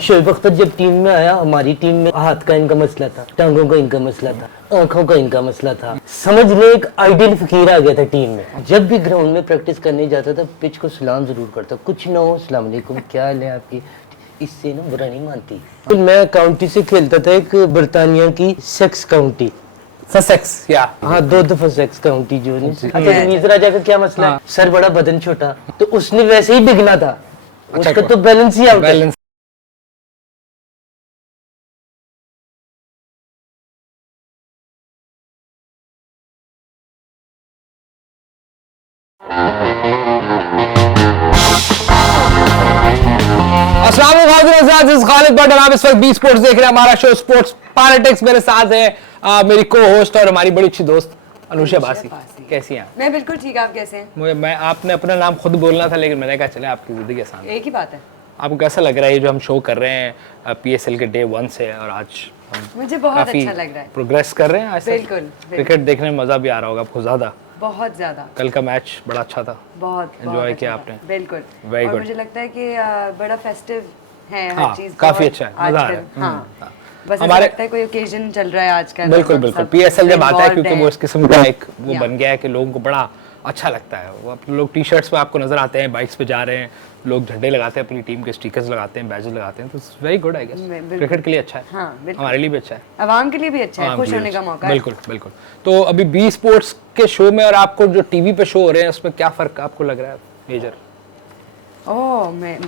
शोएब अख्तर जब टीम में आया, हमारी टीम में हाथ का इनका मसला था, टांगों का इनका मसला था, आंखों का इनका मसला था। समझ ले एक आइडियल फकीर आ गया था टीम में। जब भी ग्राउंड में प्रैक्टिस करने जाता था, पिच को सलाम जरूर करता, कुछ ना हो अस्सलाम वालेकुम, क्या हाल है आपकी, इससे ना बुरा नहीं मानती। तो मैं काउंटी से खेलता था, एक बर्तानिया की सेक्स काउंटी, ससेक्स या हाँ 2 दफा सेक्स काउंटी जो नहीं। अच्छा मीज राजा का क्या मसला है, सर बड़ा बदन छोटा, तो उसने वैसे ही बिगना था, उसका तो बैलेंस ही आउट है। खालिद बट आप इस वक्त बी स्पोर्ट्स देख रहे हैं, हमारा शो स्पोर्ट्स पॉलिटिक्स। मेरे साथ है मेरी को होस्ट और हमारी बड़ी अच्छी दोस्त अनुषा बासी। कैसी हैं? मैं बिल्कुल ठीक, आप कैसे हैं? मैं आपने अपना नाम खुद बोलना था, लेकिन मैंने कहा चले आपकी जिंदगी आसान। एक ही बात है। आपको कैसा लग रहा है ये जो हम शो कर रहे हैं पीएसएल के डे 1 से, और आज मुझे बहुत अच्छा लग रहा है, प्रोग्रेस कर रहे हैं आज? बिल्कुल। क्रिकेट देखने में मजा भी आ रहा होगा आपको ज्यादा? बहुत ज्यादा। कल का मैच बड़ा अच्छा था, बहुत एंजॉय किया अच्छा आपने? बिल्कुल। Very good. मुझे लगता है कि बड़ा फेस्टिव है हर चीज, काफी अच्छा है, मजा आ रहा है। हाँ, बस हमारे लगता है कोई ओकेजन चल रहा है आज का। बिल्कुल बिल्कुल। पीएसएल जब आता है, क्योंकि वो इस किस्म का एक वो बन गया है कि लोगों को बड़ा अच्छा लगता है। वो लोग टी शर्ट्स पे आपको नजर आते हैं, बाइक्स पे जा रहे हैं, लोग झंडे लगाते हैं, अपनी टीम के स्टिकर्स लगाते हैं, बैजेस लगाते हैं, तो it's very good I guess. Cricket के लिए अच्छा है, हमारे लिए भी अच्छा है, आवाम के लिए भी अच्छा है, खुश होने का मौका है। बिल्कुल बिल्कुल। तो अभी बी स्पोर्ट्स के शो में और आपको जो टीवी पे शो हो रहे हैं, उसमें क्या फर्क आपको लग रहा है मेजर?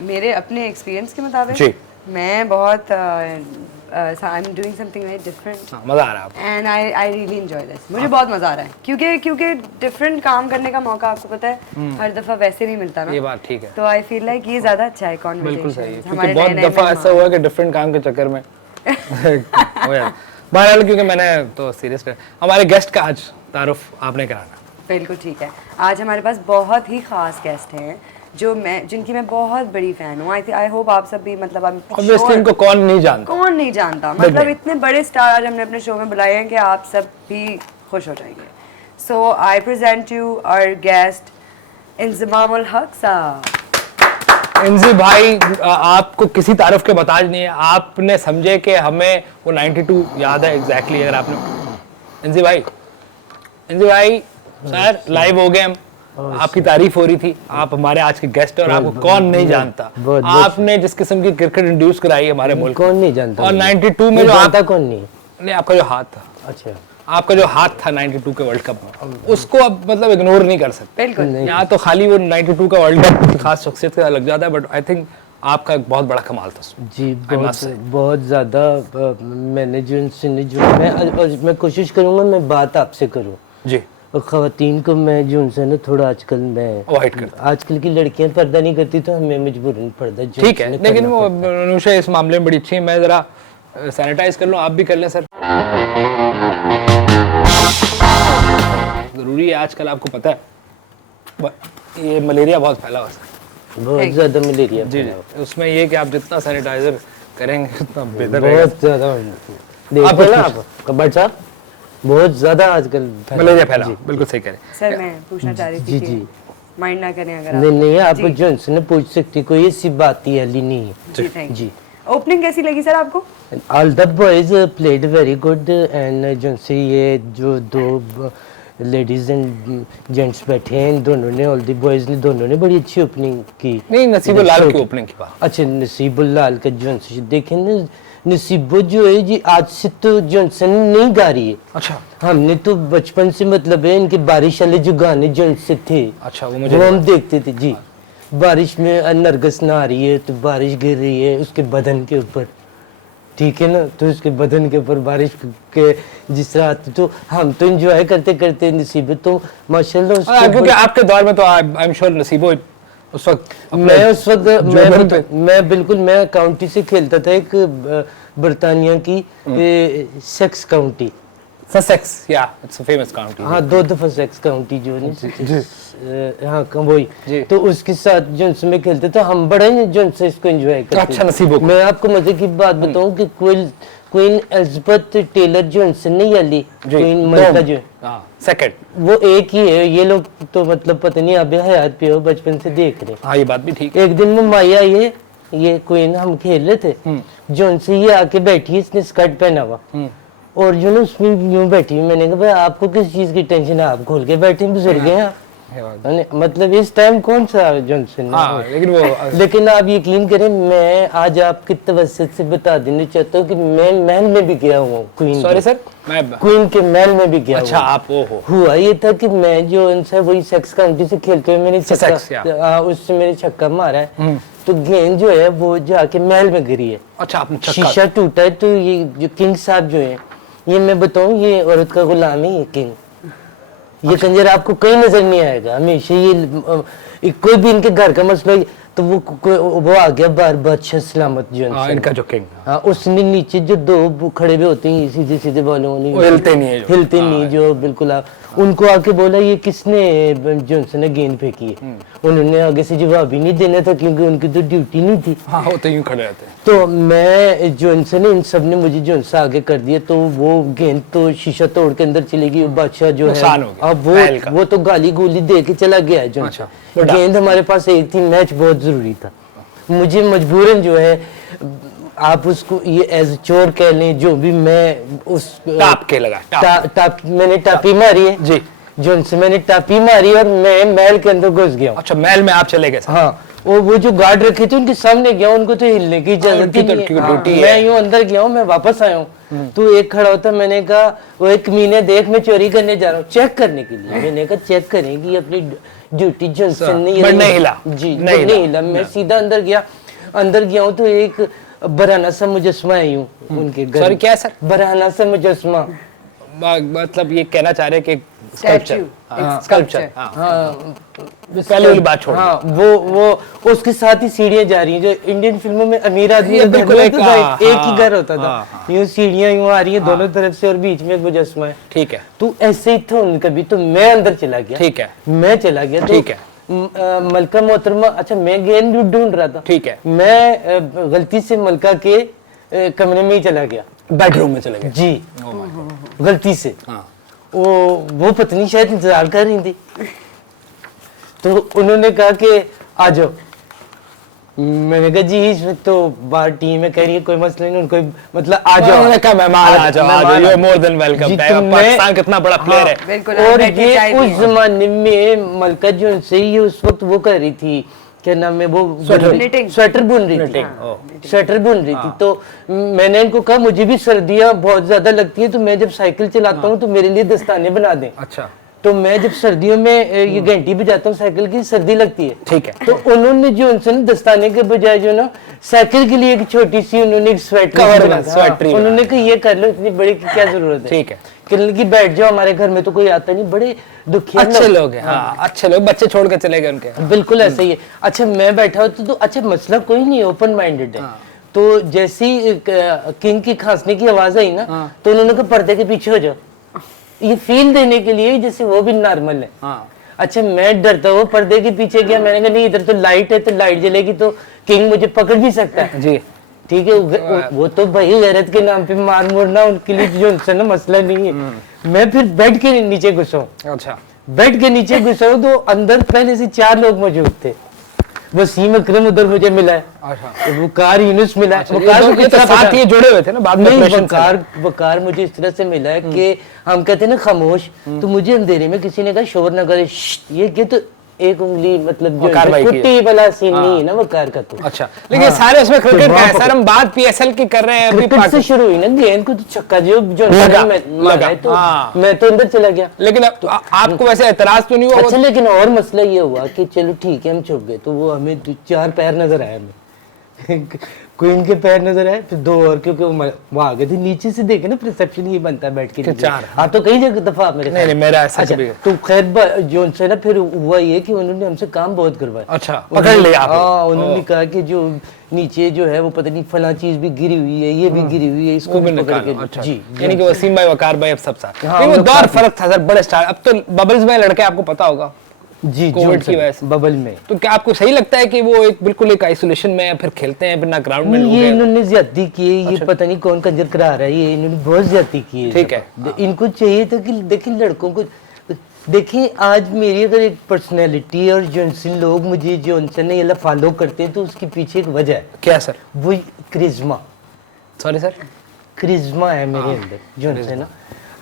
मेरे अपने एक्सपीरियंस के मुताबिक जी, मैं बहुत I am doing something very different, मजा आ रहा है आपको? And I really enjoy this. मुझे बहुत मजा आ रहा है, क्योंकि डिफरेंट काम करने का मौका आपको पता है हर दफा वैसे नहीं मिलता ना। ये बात ठीक है। तो आई फील लाइक ये ज्यादा अच्छा है कॉन्वर्सेशन। बिल्कुल सही है, क्योंकि बहुत दफा ऐसा हुआ कि डिफरेंट काम के चक्कर में हो जाता। बहरहाल क्योंकि मैंने तो सीरियस हमारे गेस्ट का आज तारुफ आपने कराना। बिल्कुल ठीक है। आज हमारे पास बहुत ही खास गेस्ट हैं जिनकी मैं बहुत बड़ी फैन हूँ। आई होप आप सब भी, मतलब ऑब्वियसली इनको कौन नहीं जानता, मतलब इतने बड़े स्टार आज हमने अपने शो में बुलाए हैं कि आप सब भी खुश हो जाएंगे। So I present you our guest Inzamamul Haq साहब। इंजी भाई, आपको किसी तारुफ के मोहताज नहीं है, आपने समझे कि हमें वो 92 याद है एग्जैक्टली। अगर आपने इंजी भाई सर लाइव हो गए हम, आपकी तारीफ हो रही थी, आप हमारे आज के गेस्ट हैं और आपको कौन नहीं जानता। आपने जिस किस्म की क्रिकेट इंड्यूस कराई हमारे मुल्क, कौन नहीं जानता। और 92 में जो आता कौन नहीं, आपका जो हाथ था, अच्छा आपका जो हाथ था 92 के वर्ल्ड कप में, उसको अब मतलब इग्नोर नहीं कर सकते। बिल्कुल। यहाँ तो खाली वो 92 का वर्ल्ड कप खास शख्सियत का लग जाता है, बट आई थिंक आपका एक बहुत बड़ा कमाल था जी, बहुत ज़्यादा। मैंने मैं कोशिश करूँगा मैं बात आपसे करूँ जी, और ख़वातीन को मैं जो उनसे ना थोड़ा आजकल मैं अवॉइड करता। आजकल की लड़कियां पर्दा नहीं करती, तो हमें मजबूरन पर्दा ठीक है, लेकिन वो अनुषा इस मामले में बड़ी अच्छी है। मैं ज़रा सैनिटाइज कर लूँ, आप भी कर लें सर। ज़रूरी है आजकल, आपको पता है ये मलेरिया बहुत फैला हुआ है, बहुत ज़्यादा मलेरिया। जी, उसमें ये कि आप जितना सैनिटाइजर करेंगे उतना बेहतर, बहुत ज़्यादा। देखो ना आप कबड़ साहब, बहुत ज्यादा आजकल मलेरिया फैला। बिल्कुल सही कह रहे हैं सर। मैं पूछना चाह रही थी कि माइंड ना करें अगर नहीं आप जो ने पूछ सकती, कोई ऐसी बात ही हली नहीं है जी। ओपनिंग कैसी लगी सर आपको? All the boys played very good, and जो से ये जो 2 लेडीज एंड जेंट्स बैठे हैं, दोनों ने, ऑल द बॉयज ने, दोनों ने बड़ी अच्छी ओपनिंग की। नहीं, नसीबुल लाल की ओपनिंग की बात। अच्छा, नसीबुल लाल का जो देखें ना, नसीबो जो है जी आज से तो जॉनसन नहीं गा रही है। अच्छा, हमने तो बचपन से मतलब है इनके बारिश वाले जो गाने जॉनसन थे, अच्छा वो हम देखते थे जी। बारिश में नरगिस नहा रही है तो बारिश गिर रही है उसके बदन के ऊपर, ठीक है ना, तो उसके बदन के ऊपर बारिश के जिस तरह, तो हम तो एंजॉय करते करते नसीबत तो माशाल्लाह। क्योंकि आपके दौर में तो आई एम श्योर नसीबो उस वक्त मैं बिल्कुल, मैं काउंटी से खेलता था, एक बर्तानिया की सेक्स काउंटी, ससेक्स या इट्स अ फेमस काउंटी। हाँ 2 दफा सेक्स काउंटी जो नहीं, हाँ वही, तो उसके साथ जो में खेलते थे हम, बड़े जो से इसको एंजॉय करते। अच्छा नसीबो। मैं आपको मजे की बात बताऊं कि क्वीन एलिजाबेथ टेलर जॉनसन नहीं वाली क्वीन मलिका जो सेकंड, वो एक ही है। ये लोग तो मतलब पता नहीं अभी हयात पे हो, बचपन से देख रहे। हाँ ये बात भी ठीक है। एक दिन वो माया ये ये क्वीन हम खेल रहे थे, जो उनसे ये आके बैठी, इसने स्कर्ट पहना हुआ और जो ना उसमें यूं बैठी। मैंने कहा भाई आपको किस चीज की टेंशन है, आप खोल के बैठे बुजुर्ग हैं आप। मतलब इस टाइम कौन सा जॉनसन है। लेकिन आप यकीन करें, मैं आज आपकी तवज्जुह से बता देना चाहता हूँ कि मैं महल में भी गया हूँ, क्वीन सॉरी सर, क्वीन के महल में भी गया। अच्छा आप हुआ ये था कि मैं जो उनसे वही सेक्स काउंटी से खेलते हुए मैंने उससे मैंने छक्का मारा है, तो गेंद जो है वो जाके महल में गिरी है। अच्छा आपने शीशा टूटा है। तो ये जो किंग साहब जो है, ये मैं बताऊं, ये औरत का गुलाम है ये किंग। ये कंजर आपको कहीं नजर नहीं आएगा हमेशा। ये कोई भी इनके घर का मसला तो वो आ गया बार बादशाह सलामत जो इनका जो किंग, हाँ, उसने नीचे जो दो खड़े हुए होते हैं सीधे सीधे वालों हिलते नहीं जो बिल्कुल आप उनको आके बोला ये किसने जॉनसन ने गेंद फेंकी है। उन्होंने आगे से जवाब ही नहीं देना था क्योंकि उनकी तो ड्यूटी नहीं थी। हाँ, वो तो यूं खड़े रहते हैं। तो मैं जॉनसन इन सब ने मुझे जॉनसन आगे कर दिया, तो वो गेंद तो शीशा तोड़ के अंदर चली गई। बादशाह जो है अब वो तो गाली गोली दे के चला गया है जॉनसन। गेंद हमारे पास एक थी, मैच बहुत जरूरी था। मुझे मजबूरन जो है, आप उसको ये एज चोर कह लें, जो भी मैं उस टाप के लगा मैंने टापी मारी है जी, जॉनसन मैंने टापी मारी और मैं महल के अंदर घुस गया। अच्छा महल में आप चले गए? हाँ, वो जो गार्ड रखे थे उनके सामने गया, उनको तो हिलने की इजाजत नहीं है। मैं यूं अंदर गया हूँ, मैं वापस आया हूँ, तो एक खड़ा होता, मैंने कहा वो एक मीने देख मैं चोरी करने जा रहा हूँ, चेक करने के लिए। मैंने कहा चेक करेंगी अपनी ड्यूटी। जॉनसन नहीं हिला जी, नहीं हिला। मैं सीधा अंदर गया हूँ तो एक बराना सा मुजस्मा है यूं उनके घर। सॉरी क्या सर? बराना सा मुजस्मा, मतलब ये कहना चाह रहे कि स्कल्पचर। पहले वाली बात छोड़। हाँ, वो उसके साथ ही सीढ़ियां जा रही हैं, जो इंडियन फिल्मों में अमीर आदमी बिल्कुल एक ही घर होता था, यूं सीढ़ियां यूं आ रही हैं दोनों तरफ से और बीच में एक मुजस्मा है। ठीक है, तो ऐसे ही था उनका भी। तो मैं अंदर चला गया, ठीक है, मैं चला गया, ठीक है। मलका मोहतरमा, अच्छा मैं गेंद ढूंढ रहा था, ठीक है, मैं गलती से मलका के कमरे में ही चला गया, बेडरूम में चले गए जी, गलती से। वो पत्नी शायद इंतजार कर रही थी, तो उन्होंने कहा कि आ जाओ। मैंने कहा जी इसमें तो बाहर टीम है, कह रही है कोई मसला नहीं, उनको मतलब आ जाओ। उन्होंने कहा मेहमान आ जाओ, you are more than welcome. Pakistan कितना बड़ा प्लेयर है। बिल्कुल। और ये उस जमाने में मलका जो से ये उस वक्त वो कर रही थी, क्या नाम है वो, स्वेटर बुन रही थी, स्वेटर बुन रही थी। तो मैंने इनको कहा मुझे भी सर्दियां बहुत ज्यादा लगती है, तो मैं जब साइकिल चलाता हूँ तो मेरे लिए दस्ताने बना दें। अच्छा, तो मैं जब सर्दियों में ये घंटी बजाता हूँ साइकिल की, सर्दी लगती है, ठीक है। तो उन्होंने जो उनसे दस्ताने के बजाय जो ना साइकिल के लिए एक छोटी सी उन्होंने एक स्वेटर उन्होंने कहा ये कर लो, इतनी बड़ी की क्या जरूरत है। ठीक है, कि बैठ जाओ, हमारे घर में तो कोई आता नहीं, बड़े दुखिया अच्छे लोग हैं। हाँ, अच्छे लोग, बच्चे छोड़ के चले गए उनके। बिल्कुल ऐसा ही है। अच्छा मैं बैठा होता तो अच्छा मसला कोई नहीं, ओपन माइंडेड है। तो जैसे ही किंग की खांसने की आवाज आई ना, तो उन्होंने कहा पर्दे के पीछे हो जाओ, ये फील देने के लिए जैसे वो भी नॉर्मल है। अच्छा मैं डरता हुआ पर्दे के पीछे गया, मैंने कहा नहीं इधर तो लाइट है, तो लाइट जलेगी तो किंग मुझे पकड़ भी सकता है जी, ठीक है। वो तो भाई गैरत के नाम पे मार मोड़ना उनके लिए जो उनसे ना मसला नहीं है। मैं फिर बेड के नीचे घुसा। अच्छा, बेड के नीचे घुसा तो अंदर पहले से 4 लोग मौजूद थे। वसीम अकरम उधर मुझे मिला है, वकार यूनुस मिला है। वकार तो साथ ही जुड़े हुए थे ना बाद में। वकार मुझे इस तरह से मिला है कि हम कहते हैं ना खामोश, तो मुझे अंधेरे में किसी ने कहा शोर न करे, ये तो एक उंगली मतलब जो कुट्टी वाला सीन नहीं है ना वकार का। तो अच्छा, लेकिन सारे उसमें क्रिकेट का है सर, हम बात पीएसएल की कर रहे हैं। क्रिकेट से शुरू हुई ना, गेंद को तो छक्का जो लगा, तो मैं तो अंदर चला गया। लेकिन आपको वैसे एतराज तो नहीं हुआ? अच्छा, लेकिन और मसला ये हुआ कि चलो ठीक है हम छुप गए, तो वो हमें 4 पैर नजर आए, हमें क्वीन के पैर नजर आए, फिर 2 और, क्योंकि वो आ गए थे नीचे से, देखे ना परसेप्शन ये बनता है बैठ के 4। आप तो कई जगह दफा मेरे नहीं मेरा ऐसा कभी। तो खैर जो उनसे ना फिर हुआ ये कि उन्होंने हमसे काम बहुत करवाया। अच्छा, पकड़ लिया आप? हाँ, उन्होंने कहा कि जो नीचे जो है वो पता नहीं फला चीज भी गिरी हुई है, ये भी गिरी हुई है, इसको भी पकड़ के। अच्छा, जी, यानी कि वसीम भाई, वकार भाई, अब सब साथ। वो दौर फर्क था सर, बड़े स्टार। अब तो बबल्स में लड़के आपको पता होगा जी, कोविड की वजह से बबल में। तो क्या आपको सही लगता है कि वो एक बिल्कुल एक आइसोलेशन में फिर खेलते हैं, बिना ग्राउंड में लोग? ये इन्होंने ज्यादती की है, ये पता नहीं कौन कंजर करा रहा है, ये इन्होंने बहुत ज्यादती की है। ठीक है, इनको चाहिए था कि देखिए लड़कों को देखिए आज मेरी अगर एक पर्सनैलिटी और जोनसन लोग मुझे जोनसन ने ये फॉलो करते हैं तो उसके पीछे एक वजह है, क्या सर? वो क्रिज्मा। Sorry sir. क्रिज्मा है मेरे अंदर जोनसन ना।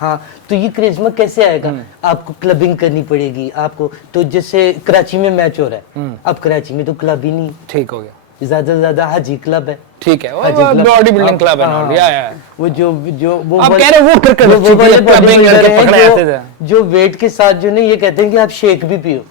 हाँ, तो ये क्रिज्मा कैसे आएगा? आपको क्लबिंग करनी पड़ेगी आपको। तो जैसे कराची में मैच हो रहा है, अब कराची में तो क्लब ही नहीं, ठीक हो गया, ज्यादा से ज्यादा हाजी क्लब है। ठीक है, हाजी क्लब, बॉडी बिल्डिंग क्लब है हाँ, ना, या वो जो वो आप वाले- कह रहे हो वो क्रिकेट वो वाले क्लबिंग bodybuilder करके हैं पकड़े आते थे। जो वेट के साथ जो नहीं, ये कहते हैं कि आप शेक भी पियो।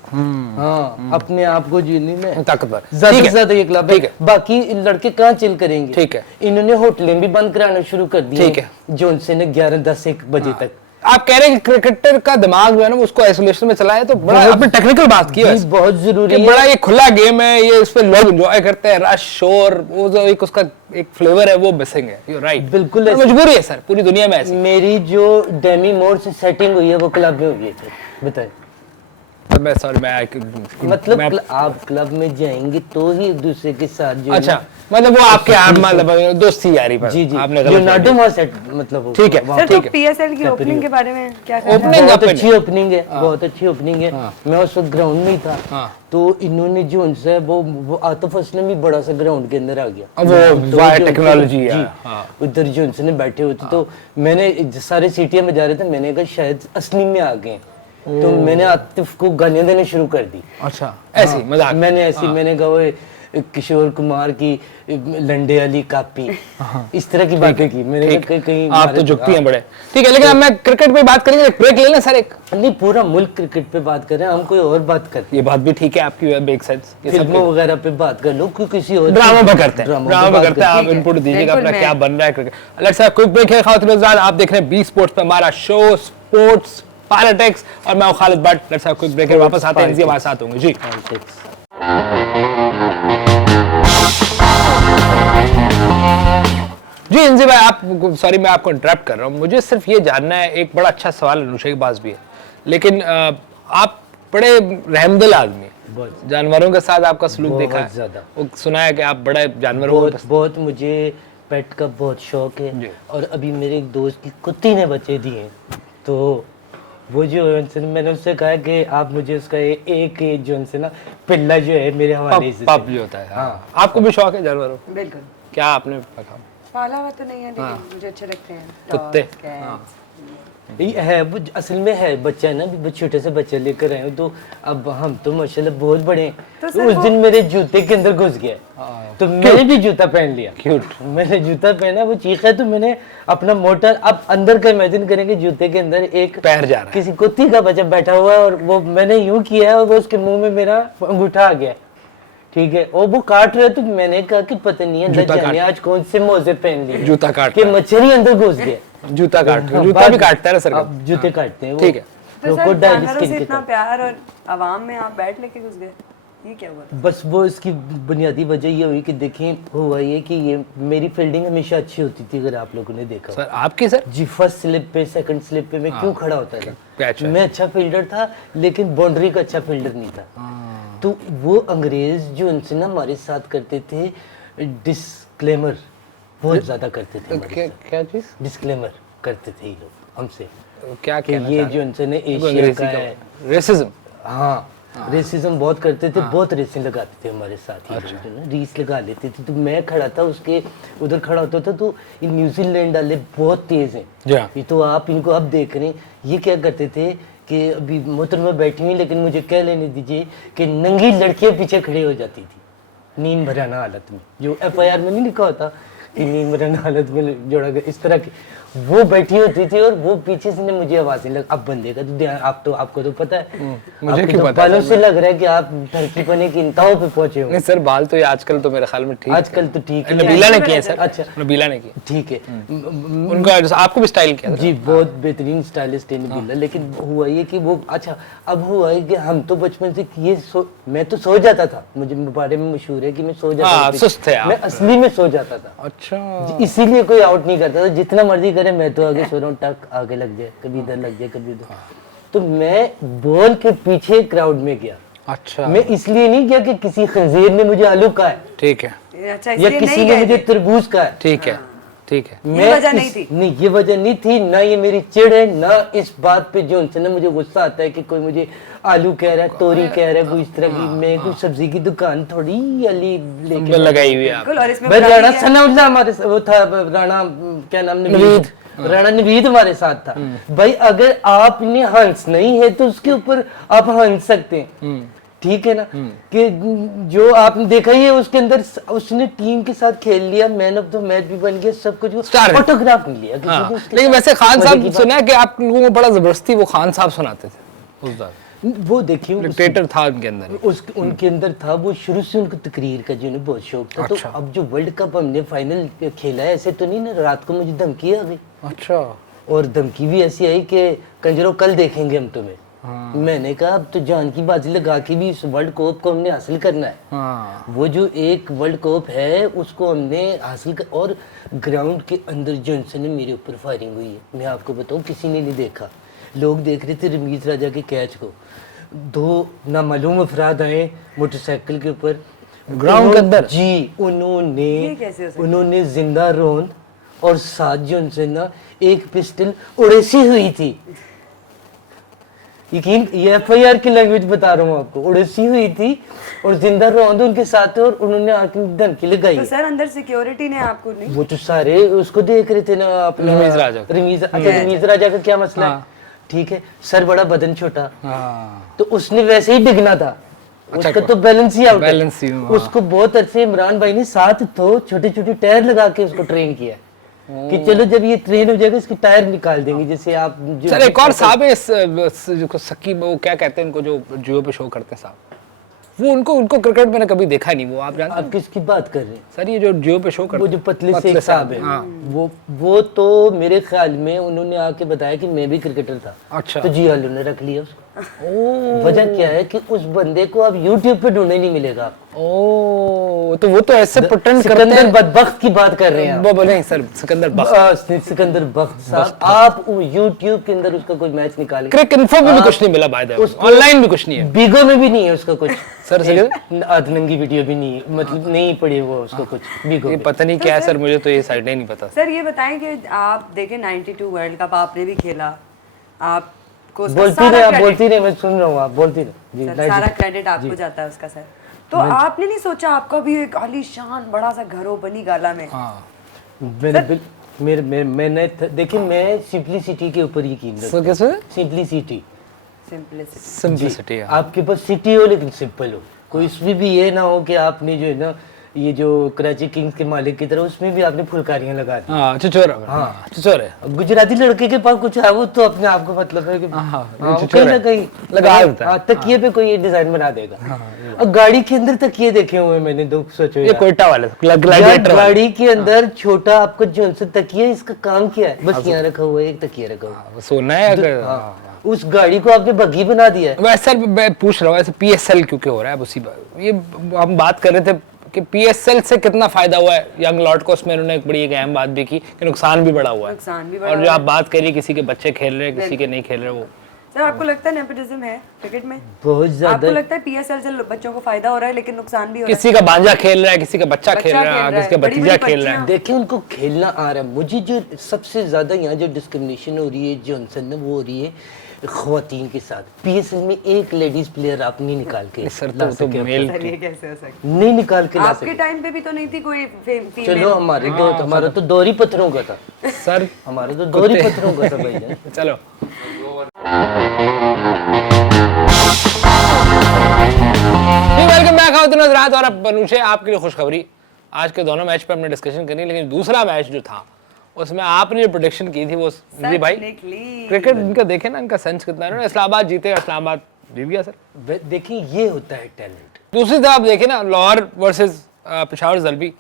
हाँ, अपने आप को जीने में ताकतवर, ज्यादा ठीक से है, ज्यादा ये क्लब ठीक है। है। बाकी लड़के कहाँ चिल करेंगे? ठीक है। इन्होंने होटलें भी बंद कराना शुरू कर दी, ठीक है। जोनसन ने 11, 10, 1 बजे तक। आप कह रहे हैं कि क्रिकेटर का दिमाग जो है ना उसको आइसोलेशन में चला है, तो बड़ा बहुत- आपने टेक्निकल बात की है जी, बहुत जरूरी कि है। बड़ा ये खुला गेम है, ये इस पे लोग एंजॉय करते हैं, रश शोर, वो जो एक उसका एक फ्लेवर है वो मिसिंग है। यू राइट, बिल्कुल ऐसे- मजबूरी है सर, पूरी दुनिया में ऐसी। मेरी जो डेमी मोर से सेटिंग हुई है वो क्लब में हुई है सर, बताएं। मैं सॉरी, मतलब आप क्लब में जाएंगे तो ही एक दूसरे के साथ जो है अच्छा, ना- मतलब वो आपके आप मतलब दोस्ती यारी पर जी जी, आपने गलत लियोनार्डो बोल वहाँ सेट मतलब वो- ठीक है, वहाँ- सर, तो ठीक है। पीएसएल की ओपनिंग के बारे में क्या कहना है? ओपनिंग बहुत अपन अच्छी है। ओपनिंग है, बहुत अच्छी ओपनिंग है। मैं उस वक्त ग्राउंड में ही था, हाँ। तो इन्होंने जो उनसे वो आतिफ असलम भी बड़ा सा ग्राउंड के अंदर आ गया। अब वो वायर जो- टेक्नोलॉजी है, जी, हाँ। उधर जो उनसे बैठे हुए थे, तो मैंने सारे सीटियां में जा रहे थे, मैंने कहा शायद असली में आ गए, तो मैंने आतिफ को गालियां देने शुरू कर दी। अच्छा, ऐसी मजाक मैंने ऐसी मैंने कहा वो किशोर कुमार की लंडे वाली कापी, इस तरह की बातें की मैंने। ठीक, कहीं कहीं आप तो झुकती हैं बड़े, ठीक है। लेकिन अब मैं क्रिकेट पे बात करेंगे, एक ब्रेक ले लें सर एक। नहीं, पूरा मुल्क क्रिकेट पे बात कर रहे हैं, हम कोई और बात कर, ये बात भी ठीक है आपकी, मेक सेंस। फिल्मों वगैरह पे बात कर लो, कोई किसी और ड्रामा पे करते हैं, ड्रामा ड्रामा पे बात करते हैं। आप ठीक है, इनपुट दीजिएगा बिल्कुल, अपना, क्या मैं- बन रहा है cricket. Let's have quick break है खातिन अज़ान, आप देख रहे हैं बी स्पोर्ट्स पे हमारा शो स्पोर्ट्स पॉलिटिक्स, और मैं हूं Khalid Bhatt. Let's have quick break है, वापस आते हैं, इनसे हमारे साथ होंगे जी। Politics। जी इंजी भाई, आप सॉरी मैं आपको इंटरप्ट कर रहा हूँ, मुझे सिर्फ ये जानना है, एक बड़ा अच्छा सवाल अनुषा के पास भी है, लेकिन आप बड़े रहमदिल आदमी हैं, बहुत जानवरों के साथ आपका सलूक बहुत देखा है, ज्यादा। वो सुना है कि आप बड़े जानवरों बहुत बहुत मुझे पेट का बहुत शौक जी। है, और अभी मेरे एक दोस्त की कुत्ती ने बच्चे दिए हैं, तो वो जो है मैंने उससे कहा कि आप मुझे उसका एक जो उनसे ना पिल्ला जो है मेरे हवाले से। पप जो होता है, हाँ। आपको भी शौक है जानवरों, बिल्कुल, क्या आपने रखा? पाला हुआ तो नहीं है, लेकिन मुझे अच्छे लगते हैं कुत्ते, dogs, cats। हाँ। ये है वो असल में है बच्चा है ना, अभी छोटे से बच्चे लेकर आए हो, तो अब हम तो माशाल्लाह बहुत बड़े हैं, तो तो सर उस वो- दिन मेरे जूते के अंदर घुस गया, तो मैंने भी जूता पहन लिया। क्यूट। मैंने जूता पहना, वो चीखा, तो मैंने अपना मोटर, अब अंदर का इमेजिन करेंगे जूते के अंदर एक पैर जा रहा है, किसी कुत्ती का बच्चा बैठा हुआ है, और वो मैंने यूं किया है और वो उसके मुंह में मेरा अंगूठा आ गया, ठीक है, और वो काट रहे, तो मैंने कहा कि पता नहीं है जूता जाने आज कौन से मोजे पहन लिए, जूता काट के मच्छर ही अंदर घुस गया। जूता काट, हाँ, जूता बाद- भी काटता है ना सर, अब जूते काटते हैं वो। ठीक है। तो सर, crocodile जानवरों skin से के इतना तरह। प्यार और आवाम में आप बैठ लेके घुस गए, ये क्या हुआ था? बस वो इसकी बुनियादी वजह ये हुई कि देखें, हुआ ये कि ये मेरी फील्डिंग हमेशा अच्छी होती थी, अगर आप लोगों ने देखा हो। सर आपकी सर जी, फर्स्ट स्लिप पे सेकंड स्लिप पे मैं क्यों खड़ा होता कैच था? है। मैं अच्छा फील्डर था, लेकिन बाउंड्री का अच्छा फील्डर नहीं था। तो वो अंग्रेज जो उनसे ना हमारे साथ करते थे डिस्क्लेमर, बहुत ज्यादा करते थे हमारे क्या साथ। क्या चीज, डिस्क्लेमर करते थे ये लोग हमसे, क्या कि कहना ये चाह जो उनसे ने रहे हैं? एशिया अंग्रेजी का है। रेसिज्म, हाँ, रेसिज्म बहुत करते थे, बहुत रेसिंग लगाते थे हमारे साथ, ये लोग जो ना रीस लगा लेते थे। तो मैं खड़ा था उसके उधर खड़ा होता था, तो ये न्यूजीलैंड वाले बहुत तेज हैं, जी हाँ। ये तो आप इनको अब देख रहे हैं, ये क्या करते थे कि अभी मोटर में बैठी हुई, लेकिन मुझे कह लेने दीजिए कि नंगी लड़कियां पीछे खड़ी हो जाती थी नींद भराना हालत में, जो FIR में नहीं लिखा होता कि नींद भराना हालत में जोड़ा गया, इस तरह की वो बैठी होती थी, और वो पीछे से ने मुझे आवाजें लग, अब बंदे का तो ध्यान, आप तो आपको तो पता है, मुझे आपको क्यों तो पता है बालों से लग रहा है कि आप टर्की पने की इंतहाओं पे पहुंचे हो। नहीं सर, बाल तो ये आजकल तो मेरे ख्याल में ठीक आजकल तो ठीक है, नबीला ने किए सर, अच्छा नबीला ने किए, ठीक है, उनका आपको भी स्टाइल किया था? जी बहुत बेहतरीन स्टाइलिस्ट है नबीला, लेकिन हुआ ये कि वो अच्छा, अब हुआ है कि हम तो बचपन से ये मैं तो सो जाता था, मुझे बारे में मशहूर है कि मैं सो जाता हाँ, था, सुस्त थे आप। मैं असली में सो जाता था, अच्छा, इसीलिए कोई आउट नहीं करता था, जितना मर्जी करे मैं तो आगे सो रहा हूँ, टक आगे लग जाए, कभी इधर लग जाए, कभी उधर। तो मैं बॉल के पीछे क्राउड में गया, अच्छा, मैं इसलिए नहीं गया कि किसी खंजीर ने मुझे आलू का है, ठीक है, अच्छा, या इसलिए किसी नहीं ने गए मुझे थे। तरबूज का है, ठीक है, ठीक है। ये वजह नहीं थी। नहीं, ये वजह नहीं थी, ना ये मेरी चिढ़ है, ना इस बात पे जो उनसे ना मुझे गुस्सा आता है कि कोई मुझे आलू कह रहा है, तोरी कह रहा है, कोई इस तरह की। मैं कोई सब्जी की दुकान थोड़ी अली लेके लगाई हुई है आप। बिल्कुल। और इसमें भाई बुराई राणा क्या है? सनाउल्लाह हमारे वो था, राणा क्या नाम, नवीद। राणा नवीद हमारे साथ था। भाई अगर आपने हंस नहीं है तो उसके ऊपर आप हंस सकते हैं, ठीक है ना। कि जो आपने देखा ही है उसके अंदर, उसने टीम के साथ खेल लिया, मैन ऑफ द मैच भी बन गया, सब कुछ, Star है। फोटोग्राफ नहीं लिया किसी हाँ। ने उसके लेकिन साथ। वैसे खान मजे साहब की बात। सुना है कि आप लोगों को बड़ा जबरदस्ती वो खान साहब सुनाते थे उस दौरान, वो देखिए डिक्टेटर था उनके अंदर ही। उनके अंदर था, वो शुरू से उनको तकरीर का जो है बहुत शौक था। अच्छा। तो अब जो वर्ल्ड कप हमने फाइनल खेला है, ऐसे तो नहीं ना रात को मुझे धमकी आ गई, अच्छा। और धमकी भी ऐसी आई कि कंजरो कल देखेंगे हम तुम्हें। मैंने कहा अब तो जान की बाजी लगा के भी इस वर्ल्ड कप को हमने हासिल करना है। हाँ। वो जो एक वर्ल्ड कप है उसको हमने हासिल कर, और ग्राउंड के अंदर जॉनसन ने मेरे ऊपर फायरिंग हुई है, मैं आपको बताऊं किसी ने नहीं देखा। लोग देख रहे थे रमीज राजा के कैच को, दो नामालूम अफराद आए मोटरसाइकिल के ऊपर ग्राउंड के अंदर? जी, ये कैसे हो सकता है? उन्होंने जिंदा रोन और साथ जॉनसन ना एक पिस्टल उड़ेसी हुई थी, यकीन, ये एफआईआर की लैंग्वेज बता रहा हूँ आपको, उड़ेसी हुई थी और जिंदा रौंद उनके साथ थे, और उन्होंने आके धमकी लगाई। तो सर अंदर सिक्योरिटी ने आपको नहीं? वो तो सारे उसको देख रहे थे ना, अपना रमीज राजा को। रमीज राजा का क्या मसला है, हाँ। ठीक है, सर बड़ा बदन छोटा, हाँ। तो उसने वैसे ही डिगना था, अच्छा, उसका तो बैलेंस ही आउट है। बैलेंस ही, हाँ। उसको बहुत अच्छे इमरान भाई ने साथ तो छोटे छोटे टायर लगा के उसको ट्रेन किया कि चलो जब ये ट्रेन हो जाएगा इसके टायर निकाल देंगे, जैसे आप जो सर एक और साहब है जो सकी, वो क्या कहते हैं इनको, जो जियो पे शो करते हैं साहब, वो उनको क्रिकेट मैंने कभी देखा नहीं, वो आप जानते आप हैं किसकी बात कर रहे हैं? सर? ये जो जियो पे शो करते वो जो पतले से एक साहब है, हाँ। वो तो मेरे ख्याल में उन्होंने आके बताया कि मैं भी क्रिकेटर था, अच्छा। तो जी हाल ने रख लिया उसको। वजह क्या है कि उस बंदे को अब YouTube पे ढूंढने नहीं मिलेगा आपको। ओ, तो वो तो ऐसे प्रिटेंड करते सिकंदर हैं। बदबख्त की बात कर रहे हैं आप। वो बोले सर सिकंदर बख्त। सिकंदर बख्त साहब, आप YouTube के अंदर उसका कोई मैच निकालें, क्रिक इन्फो में भी कुछ नहीं मिला, बाय द वे उसको- ऑनलाइन भी कुछ नहीं है। बीगो में भी नहीं है उसका कुछ। सर, आधनंगी वीडियो भी नहीं है, मतलब नहीं पड़ी वो उसको कुछ बीगो ये में। पता नहीं क्या है सर, मुझे तो ये साइड नहीं पता। सर ये बताएं कि आप देखें 92 वर्ल्ड कप आपने भी खेला, आपको उसका बोलती सारा रहे, आप credit- बोलती रहे, मैं सुन रहा हूँ, आप बोलती रहे। जी, सर, सारा क्रेडिट आपको जाता है उसका सर। तो आपने नहीं सोचा आपका भी एक आलीशान बड़ा सा घर हो बनी गाला में? हाँ। मैंने देखिए, मैं सिंपलिसिटी के ऊपर यकीन रखता सर हूँ। कैसे? Simplicity, simplicity. सिंपलिसिटी। आपके पास सिटी हो लेकिन सिंपल हो, कोई इसमें भी ये ना हो कि आपने जो है ना, ये जो कराची किंग्स के मालिक की तरह उसमें भी आपने फुलकारियां लगा दी। हाँ, चिचोर। हाँ, चिचोर है। अब गुजराती लड़के के पास कुछ है वो तो अपने आप को मतलब है कि हाँ, वो चिचोर कहीं ना है। कहीं लगा देता है। हाँ, तकिए पे कोई ये डिजाइन बना देगा। अब गाड़ी के अंदर तकिए देखे हुए मैंने, दुख सोचो ये यार। कोयटा वाले यार, ग्लैडिएटर वाले। गाड़ी के अंदर छोटा आपको जो सा तकिया, इसका काम क्या है? बस यहाँ रखा हुआ है, एक तकिया रखा हुआ वो सोना है अगर। है। हाँ, उस गाड़ी को आपने बग्गी बना दिया है। वैसे सर मैं पूछ रहा हूँ ऐसे पीएसएल क्योंकि हो रहा है, उसी बात ये हम बात कर रहे थे कि पीएसएल से कितना फायदा हुआ है यंग लॉर्ड को, उसमें उन्होंने एक बड़ी एक अहम बात भी की कि नुकसान भी बड़ा हुआ है। नुकसान भी बड़ा और जो हुआ आप बात करिए किसी के बच्चे खेल रहे हैं, किसी के नहीं खेल रहे, वो सर आपको लगता है नेपोटिज्म है क्रिकेट में? बहुत आपको ज्यादा। लगता है पीएसएल से बच्चों को फायदा हो रहा है लेकिन नुकसान भी हो रहा किसी का भांजा खेल रहा है, किसी का बच्चा खेल बच्चा रहा खेल है, रहा किसी का है, बड़ी-बड़ी भतीजा खेल रहा है। देखिए उनको खेलना आ रहा है। मुझे जो सबसे ज्यादा यहाँ जो डिस्क्रिमिनेशन हो रही है जॉनसन में, वो हो रही है ख्वातीन के साथ। पीएसएल में एक लेडीज प्लेयर आप नहीं निकाल के सर ला तो सके। मेल है? सर ये कैसे हो सकता नहीं निकाल के है? ला आपके सके। टाइम पे भी तो नहीं थी कोई फीमेल? चलो हमारा तो दौरी पत्थरों का था, सर हमारा तो दौरी पत्थरों का था भाई। चलो वेलकम बैक रात। और अब बनुशे आपके लिए खुशखबरी, आज के दोनों मैच पे हमने डिस्कशन करी, लेकिन दूसरा मैच जो था उसमें आपने जो प्रोडिक्शन की थी वो जी भाई, क्रिकेट इनका देखे ना, इनका सेंस कितना है। इस्लामाबाद जीते, इस्लामाबाद जीत गया सर। देखिए ये होता है टैलेंट। दूसरी तरफ आप देखें ना, लाहौर वर्सेस पेशावर ज़ल्मी।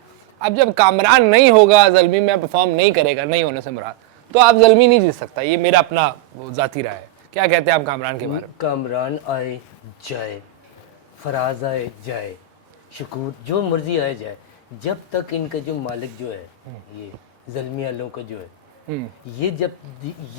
अब जब कामरान नहीं होगा, ज़ल्मी में परफॉर्म नहीं करेगा, नहीं होने से मुराद, तो आप ज़ल्मी नहीं जीत सकता। ये मेरा अपना ज़ाती राय है। क्या कहते हैं आप कामरान के बारे में? कामरान आए जाए, फराज आए जाए, शकूर जो मर्जी आए जाए, जब तक इनका जो मालिक जो है ये ज़ल्मी वालों का जो है, ये जब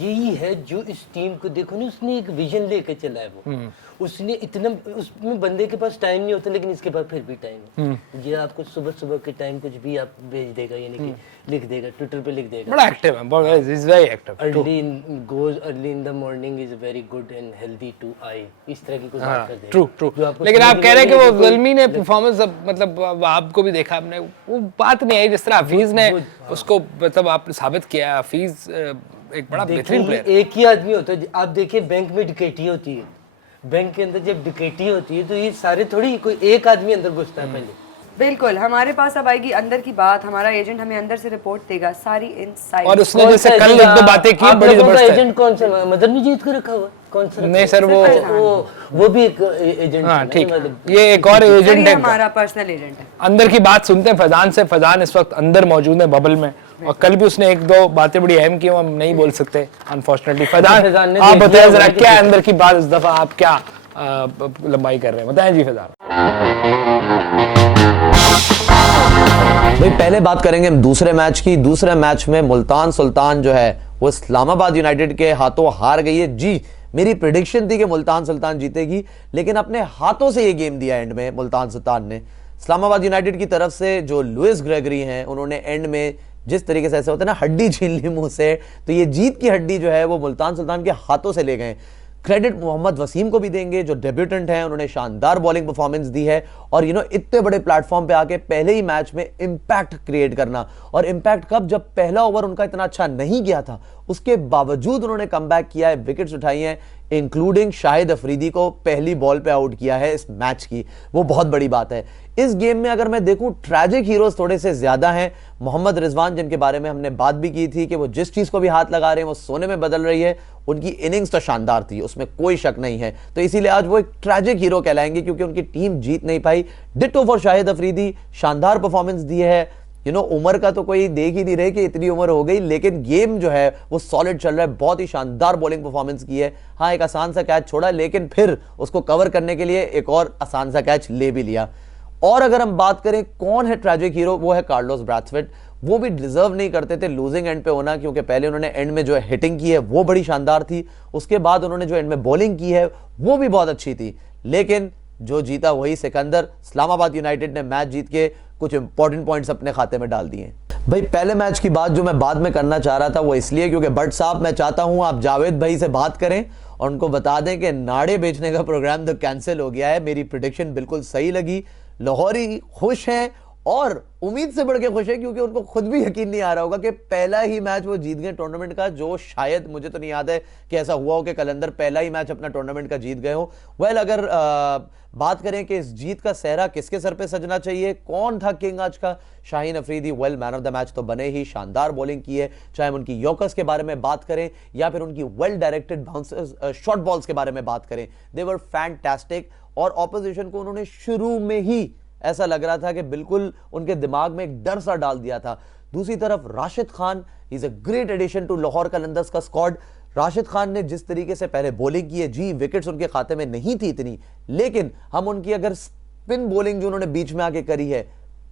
यही है जो इस टीम को देखो ना, उसने एक विजन लेके चला है। वो उसने इतना, उसमें बंदे के पास टाइम नहीं होता लेकिन इसके पास फिर भी टाइम है। ये आपको सुबह सुबह के टाइम कुछ भी आप भेज देगा, यानी कि लिख देगा, ट्विटर पे लिख देगा। बड़ा एक्टिव है, बहुत is very active. Early in the morning is very good and healthy to eye, इस तरह की कुछ बात कर देगा। ट्रू। लेकिन आप कह रहे हैं कि वो ज़ल्मी ने परफॉर्मेंस, मतलब आपको भी देखा आपने, वो बात नहीं आई जिस तरह हफीज ने उसको, मतलब आपने साबित किया। हफीज एक बड़ा बेहतरीन प्लेयर। एक ही आदमी होता है, आप देखिए बैंक में डकैती होती है, बैंक के अंदर जब डकैती होती है तो ये सारे थोड़ी कोई एक आदमी अंदर घुसता है पहले। बिल्कुल, हमारे पास अब आएगी अंदर की बात, हमारा एजेंट हमें अंदर से रिपोर्ट देगा सारी इनसाइड। और उसने जैसे कल एक दो बातें की, बड़ी जबरदस्त है। एजेंट कौन सा, मदर ने जीत को रखा हुआ कौन सा? नहीं सर, वो भी एक एजेंट है। हाँ ठीक, ये एक और एजेंट है, हमारा पर्सनल एजेंट है। अंदर की बात सुनते हैं फैजान से। फैजान इस वक्त अंदर मौजूद है बबल में, और कल भी उसने एक दो बातें बड़ी अहम की, हम नहीं बोल सकते अनफॉर्चुनेटली। फैजान आप बताएं जरा, क्या है अंदर की बात इस दफा, आप क्या लंबाई कर रहे हैं, बताएं जी फैजान। भाई पहले बात करेंगे हम दूसरे मैच की। दूसरे मैच में मुल्तान सुल्तान जो है वो इस्लामाबाद यूनाइटेड के हाथों हार गई है। जी, मेरी प्रेडिक्शन थी कि मुल्तान सुल्तान जीतेगी, लेकिन अपने हाथों से ये गेम दिया एंड में मुल्तान सुल्तान ने। इस्लामाबाद यूनाइटेड की तरफ से जो लुइस ग्रेगरी हैं, उन्होंने एंड में जिस तरीके से, ऐसे होता है ना हड्डी छीन ली मुंह से, तो ये जीत की हड्डी जो है वो मुल्तान सुल्तान के हाथों से ले गए। क्रेडिट मोहम्मद वसीम को भी देंगे जो डेब्यूटेंट हैं, उन्होंने शानदार बॉलिंग परफॉर्मेंस दी है। और इतने बड़े प्लेटफॉर्म पे आके पहले ही मैच में इंपैक्ट क्रिएट करना, और इंपैक्ट कब, जब पहला ओवर उनका इतना अच्छा नहीं गया था, उसके बावजूद उन्होंने कमबैक किया है, विकेट्स उठाई हैं, इंक्लूडिंग शाहिद अफरीदी को पहली बॉल पे आउट किया है इस मैच की, वो बहुत बड़ी बात है। इस गेम में अगर मैं देखूं, ट्रैजिक हीरोज थोड़े से ज्यादा हैं। मोहम्मद रिजवान, जिनके बारे में हमने बात भी की थी कि वो जिस चीज को भी हाथ लगा रहे हैं वो सोने में बदल रही है, उनकी इनिंग्स तो शानदार थी, उसमें कोई शक नहीं है, तो इसीलिए आज वो एक ट्रैजिक हीरो कहलाएंगे क्योंकि उनकी टीम जीत नहीं पाई। डिट्टो फॉर शाहिद अफरीदी, शानदार परफॉर्मेंस दी है। उम्र का तो कोई देख ही नहीं रहे कि इतनी उम्र हो गई, लेकिन गेम जो है वो सॉलिड चल रहा है। बहुत ही शानदार बॉलिंग परफॉर्मेंस की है। हाँ, एक आसान सा कैच छोड़ा, लेकिन फिर उसको कवर करने के लिए एक और आसान सा कैच ले भी लिया। और अगर हम बात करें कौन है ट्रैजिक हीरो, वो है कार्लोस ब्रैथवेट। वो भी डिजर्व नहीं करते थे लूजिंग एंड पे होना, क्योंकि पहले उन्होंने एंड में जो है हिटिंग की है वो बड़ी शानदार थी, उसके बाद उन्होंने जो एंड में बॉलिंग की है वो भी बहुत अच्छी थी, लेकिन जो जीता वही सिकंदर। इस्लामाबाद यूनाइटेड ने मैच जीत के कुछ इंपॉर्टेंट पॉइंट्स अपने खाते में डाल दिए। भाई पहले मैच की बात जो मैं बाद में करना चाह रहा था वो इसलिए क्योंकि बट साहब, मैं चाहता हूं आप जावेद भाई से बात करें और उनको बता दें कि नाड़े बेचने का प्रोग्राम तो कैंसिल हो गया है। मेरी प्रेडिक्शन बिल्कुल सही लगी, लाहौरी खुश हैं और उम्मीद से बढ़ के खुश है, क्योंकि उनको खुद भी यकीन नहीं आ रहा होगा कि पहला ही मैच वो जीत गए टूर्नामेंट का, जो शायद, मुझे तो नहीं याद है कि ऐसा हुआ हो कि कलंदर पहला ही मैच अपना टूर्नामेंट का जीत गए हो। वेल, अगर बात करें कि इस जीत का सेहरा किसके सर पे सजना चाहिए, कौन था किंग आज का, Shaheen Afridi. Well, man of the match तो बने ही, शानदार बॉलिंग की है, चाहे हम उनकी यॉर्कर्स के बारे में बात करें या फिर उनकी well directed bouncers, short balls के बारे में बात करें, दे वर फैंटास्टिक। और ऑपोजिशन को उन्होंने शुरू में ही ऐसा लग रहा था कि बिल्कुल उनके दिमाग में एक डर सा डाल दिया था। दूसरी तरफ Rashid Khan is a great addition to Lahore Qalandars का स्क्वाड। राशिद खान ने जिस तरीके से पहले बॉलिंग की है, जी विकेट्स उनके खाते में नहीं थी इतनी, लेकिन हम उनकी अगर स्पिन बॉलिंग जो उन्होंने बीच में आके करी है,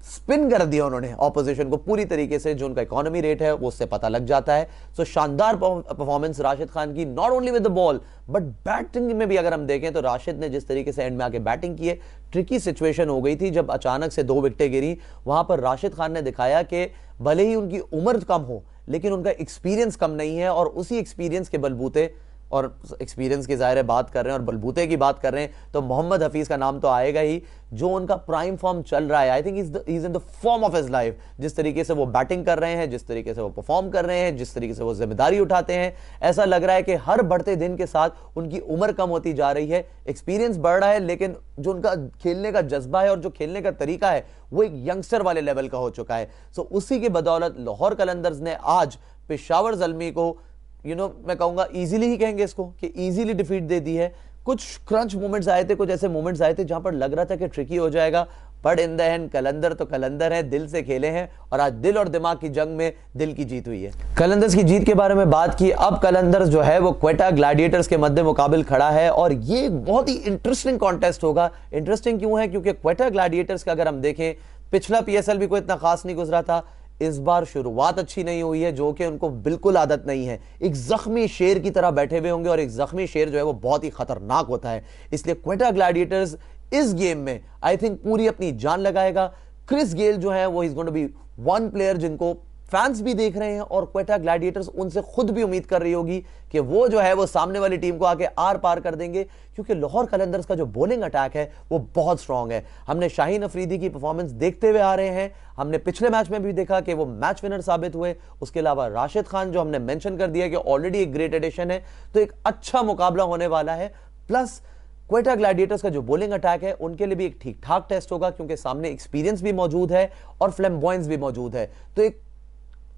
स्पिन कर दिया उन्होंने ऑपोजिशन को पूरी तरीके से, जो उनका इकोनॉमी रेट है वो उससे पता लग जाता है। सो शानदार परफॉर्मेंस राशिद खान की, not only with the ball but batting में भी अगर हम देखें तो राशिद ने जिस तरीके से एंड में आके बैटिंग की है, ट्रिकी सिचुएशन हो गई थी जब अचानक से 2 विकेटें गिरी, वहां पर राशिद खान ने दिखाया कि भले ही उनकी उम्र कम हो लेकिन उनका एक्सपीरियंस कम नहीं है, और उसी एक्सपीरियंस के बलबूते, और एक्सपीरियंस की ज़ाहिर है बात कर रहे हैं और बलबूते की बात कर रहे हैं तो मोहम्मद हफीज़ का नाम तो आएगा ही, जो उनका प्राइम फॉर्म चल रहा है। I think is in the form of his life. जिस तरीके से वो बैटिंग कर रहे हैं, जिस तरीके से वो परफॉर्म कर रहे हैं, जिस तरीके से वो जिम्मेदारी उठाते हैं, ऐसा लग रहा है कि हर बढ़ते दिन के साथ उनकी उम्र कम होती जा रही है, एक्सपीरियंस बढ़ रहा है, लेकिन जो उनका खेलने का जज्बा है और जो खेलने का तरीका है वो एक यंगस्टर वाले लेवल का हो चुका है। सो उसी की बदौलत लाहौर कलंदर्स ने आज पेशावर ज़ल्मी को मैं कहूंगा इजीली ही कहेंगे इसको कि इजीली डिफीट दे दी है। कुछ क्रंच मोमेंट्स आए थे, कुछ ऐसे मोमेंट्स आए थे जहां पर लग रहा था कि ट्रिकी हो जाएगा, बट इन द एंड कलंदर तो कलंदर है, दिल से खेले हैं और आज दिल और दिमाग की जंग में दिल की जीत हुई है। कलंदर्स की जीत के बारे में बात की, अब कलंदर्स जो है वो क्वेटा ग्लैडिएटर्स के मध्य मुकाबिल खड़ा है और ये एक बहुत ही इंटरेस्टिंग कॉन्टेस्ट होगा। इंटरेस्टिंग क्यों है? क्योंकि क्वेटा ग्लैडिएटर्स का अगर हम देखें, पिछला PSL भी कोई इतना खास नहीं गुजरा था, इस बार शुरुआत अच्छी नहीं हुई है, जो कि उनको बिल्कुल आदत नहीं है। एक जख्मी शेर की तरह बैठे हुए होंगे और एक जख्मी शेर जो है वो बहुत ही खतरनाक होता है, इसलिए क्वेटा ग्लैडिएटर्स इस गेम में आई थिंक पूरी अपनी जान लगाएगा। क्रिस गेल जो है वो is going to be one player जिनको फैंस भी देख रहे हैं और क्वेटा ग्लैडिएटर्स उनसे खुद भी उम्मीद कर रही होगी कि वो जो है वो सामने वाली टीम को आके आर पार कर देंगे, क्योंकि लाहौर कलंदर्स का जो बॉलिंग अटैक है वो बहुत स्ट्रांग है। हमने शाहीन अफरीदी की परफॉर्मेंस देखते हुए आ रहे हैं, हमने पिछले मैच में भी देखा कि वो मैच विनर साबित हुए। उसके अलावा राशिद खान जो हमने मेंशन कर दिया कि ऑलरेडी एक ग्रेट एडिशन है, तो एक अच्छा मुकाबला होने वाला है। प्लस क्वेटा ग्लैडिएटर्स का जो बॉलिंग अटैक है उनके लिए भी एक ठीक ठाक टेस्ट होगा, क्योंकि सामने एक्सपीरियंस भी मौजूद है और फ्लैम्बॉयंस भी मौजूद है। तो एक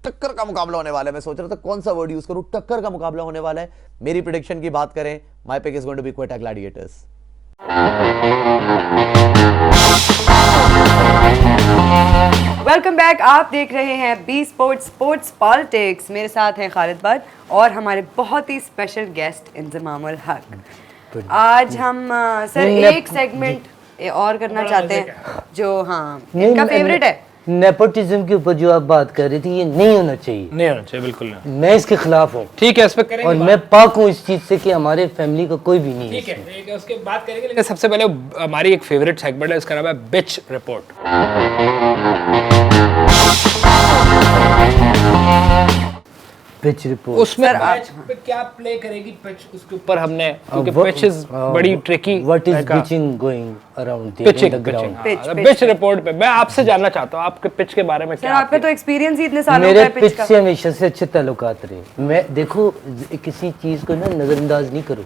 टक्कर का मुकाबला होने वाला है। मैं सोच रहा था कौन सा वर्ड यूज करूं, टक्कर का मुकाबला होने वाला है। मेरी प्रेडिक्शन की बात करें, my pick is going to be Quetta Gladiators. Welcome back. आप देख रहे हैं बी स्पोर्ट्स पॉलिटिक्स। मेरे साथ हैं खालिद बट और हमारे बहुत ही स्पेशल गेस्ट इंजमामुल हक। आज हम सर एक सेगमेंट और करना चाहते हैं जो इनका फेवरेट है। नेपोटिज्म के ऊपर जो आप बात कर रही थी, ये नहीं होना चाहिए, नहीं होना चाहिए, बिल्कुल नहीं। मैं इसके खिलाफ हूँ। ठीक है, इस पे करेंगे और बात। मैं पाक हूँ इस चीज से कि हमारे फैमिली का कोई भी नहीं ठीक है। है, उसके बात करेंगे, लेकिन सबसे पहले हमारी एक फेवरेट सेगमेंट है, इसका नाम है बिच रिपोर्ट। Pitch report. उसमें सर, मैच पे क्या प्ले करेगी पिच, उसके ऊपर हमने, क्योंकि पिच इज बड़ी tricky. What is pitching going around pitching, the ground? Pitch report पे मैं आपसे जानना चाहता हूँ आपके पिच के बारे में सर क्या आपका तो एक्सपीरियंस ही इतने सालों का मेरे है पिच पिच का। से हमेशा से अच्छे ताल्लुकात रहे। मैं देखो किसी चीज को ना नजरअंदाज नहीं करूँ।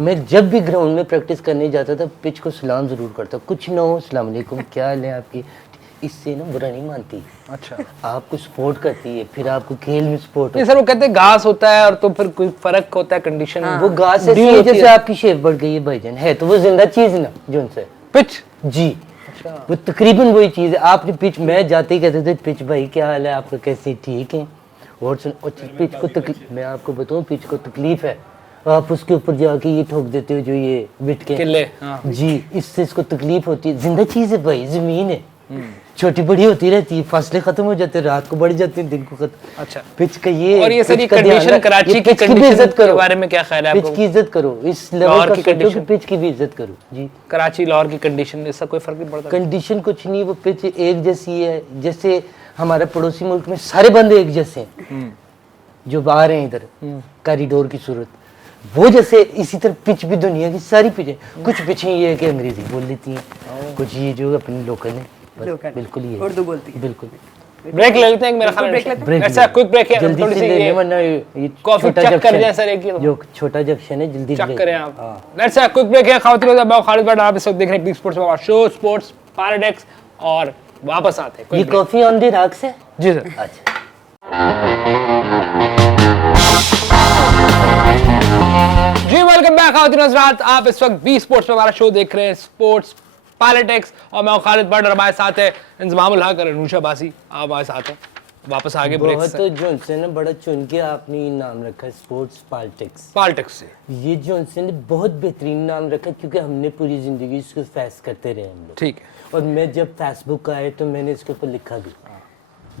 मैं जब भी ग्राउंड में प्रैक्टिस करने जाता था पिच को सलाम जरूर करता, कुछ ना हो अस्सलाम वालेकुम क्या हाल है आपकी, इससे ना बुरा नहीं मानती। अच्छा, आपको सपोर्ट करती है, फिर आपको खेल में सपोर्ट नहीं सर, वो कहते हैं घास होता है और तो फिर कोई फर्क होता है कंडीशन। वो घास ऐसी है जैसे आपकी शेप बढ़ गई है भाईजान, है तो वो जिंदा चीज ना जो उनसे पिच। जी। वो तकरीबन वही चीज है। आपने पिच, मैं जाते ही कहते थे पिच भाई क्या हाल है आपका, कैसे ठीक है, और सुन पिच को मैं आपको बताऊं पिच को तकलीफ है, आप उसके ऊपर जाके ये ठोक देते हो जो ये बिट के किले, हाँ। जी, इससे इसको तकलीफ होती है। जिंदा चीज है भाई, जमीन है, छोटी बड़ी होती रहती है, फासले खत्म हो जाते हैं, रात को बढ़ जाते हैं, दिन को खत्म। अच्छा, पिच का ये और ये सर ये पिच का ध्यान कंडीशन, रख- कराची ये की पिच की भी कंडीशन इज्जत के करो, बारे में क्या ख्याल है पिच आपको? की इज्जत करो, इस लाहौर लेवल का की सोचो कि condition। पिच की भी इज्जत करो जी। कराची लाहौर की कंडीशन, इसका कोई फर्क नहीं पड़ता? कंडीशन कुछ नहीं, वो पिच एक जैसी है जैसे हमारे पड़ोसी मुल्क में सारे बंदे एक जैसे हैं जो आ रहे हैं इधर कॉरिडोर की सूरत, वो जैसे इसी तरह पिच भी दुनिया की सारी पिच है। कुछ पिचें ये है कि अंग्रेजी बोल लेती हैं, कुछ ये जो अपनी लोकल है, बस लोकल, बिल्कुल ये उर्दू बोलती है। बिल्कुल। ब्रेक ले लेते हैं मेरा ख्याल ब्रेक लेते है। ब्रेक ऐसा क्विक ब्रेक है, जल्दी थोड़ी से सी ले ये लें वरना ये कॉफी छोटा चक कर जंक्शन- जाए सर एक ही। जो छोटा जंक्शन है जल्दी चेक ब्रेक। करें आप। हाँ। लेट्स हैव क्विक ब्रेक है। खातिन मैं खालिद बट आप इस वक्त देख रहे हैं बी स्पोर्ट्स में शो स्पोर्ट्स पॉलिटिक्स, और वापस आते हैं ये कॉफी ऑन द रॉक्स है जी सर। अच्छा। जी वेलकम बैक खातिन हज़रात, आप इस वक्त बी स्पोर्ट्स में हमारा शो देख रहे हैं स्पोर्ट्स पॉलिटिक्स, और मैं खालिद बट और हमारे साथ है इंजमामुल हक और अनुषा बासी। आप हमारे साथ हैं, वापस आगे ब्रेक बहुत से तो जोनसन ने बड़ा चुन के आपने ये नाम रखा है स्पोर्ट्स पॉलिटिक्स। पॉलिटिक्स से। ये जोनसन ने बहुत बेहतरीन नाम रखा क्योंकि हमने पूरी जिंदगी इसको फैस करते रहे हम लोग। ठीक है, और मैं जब फेसबुक आए तो मैंने इसके ऊपर लिखा भी,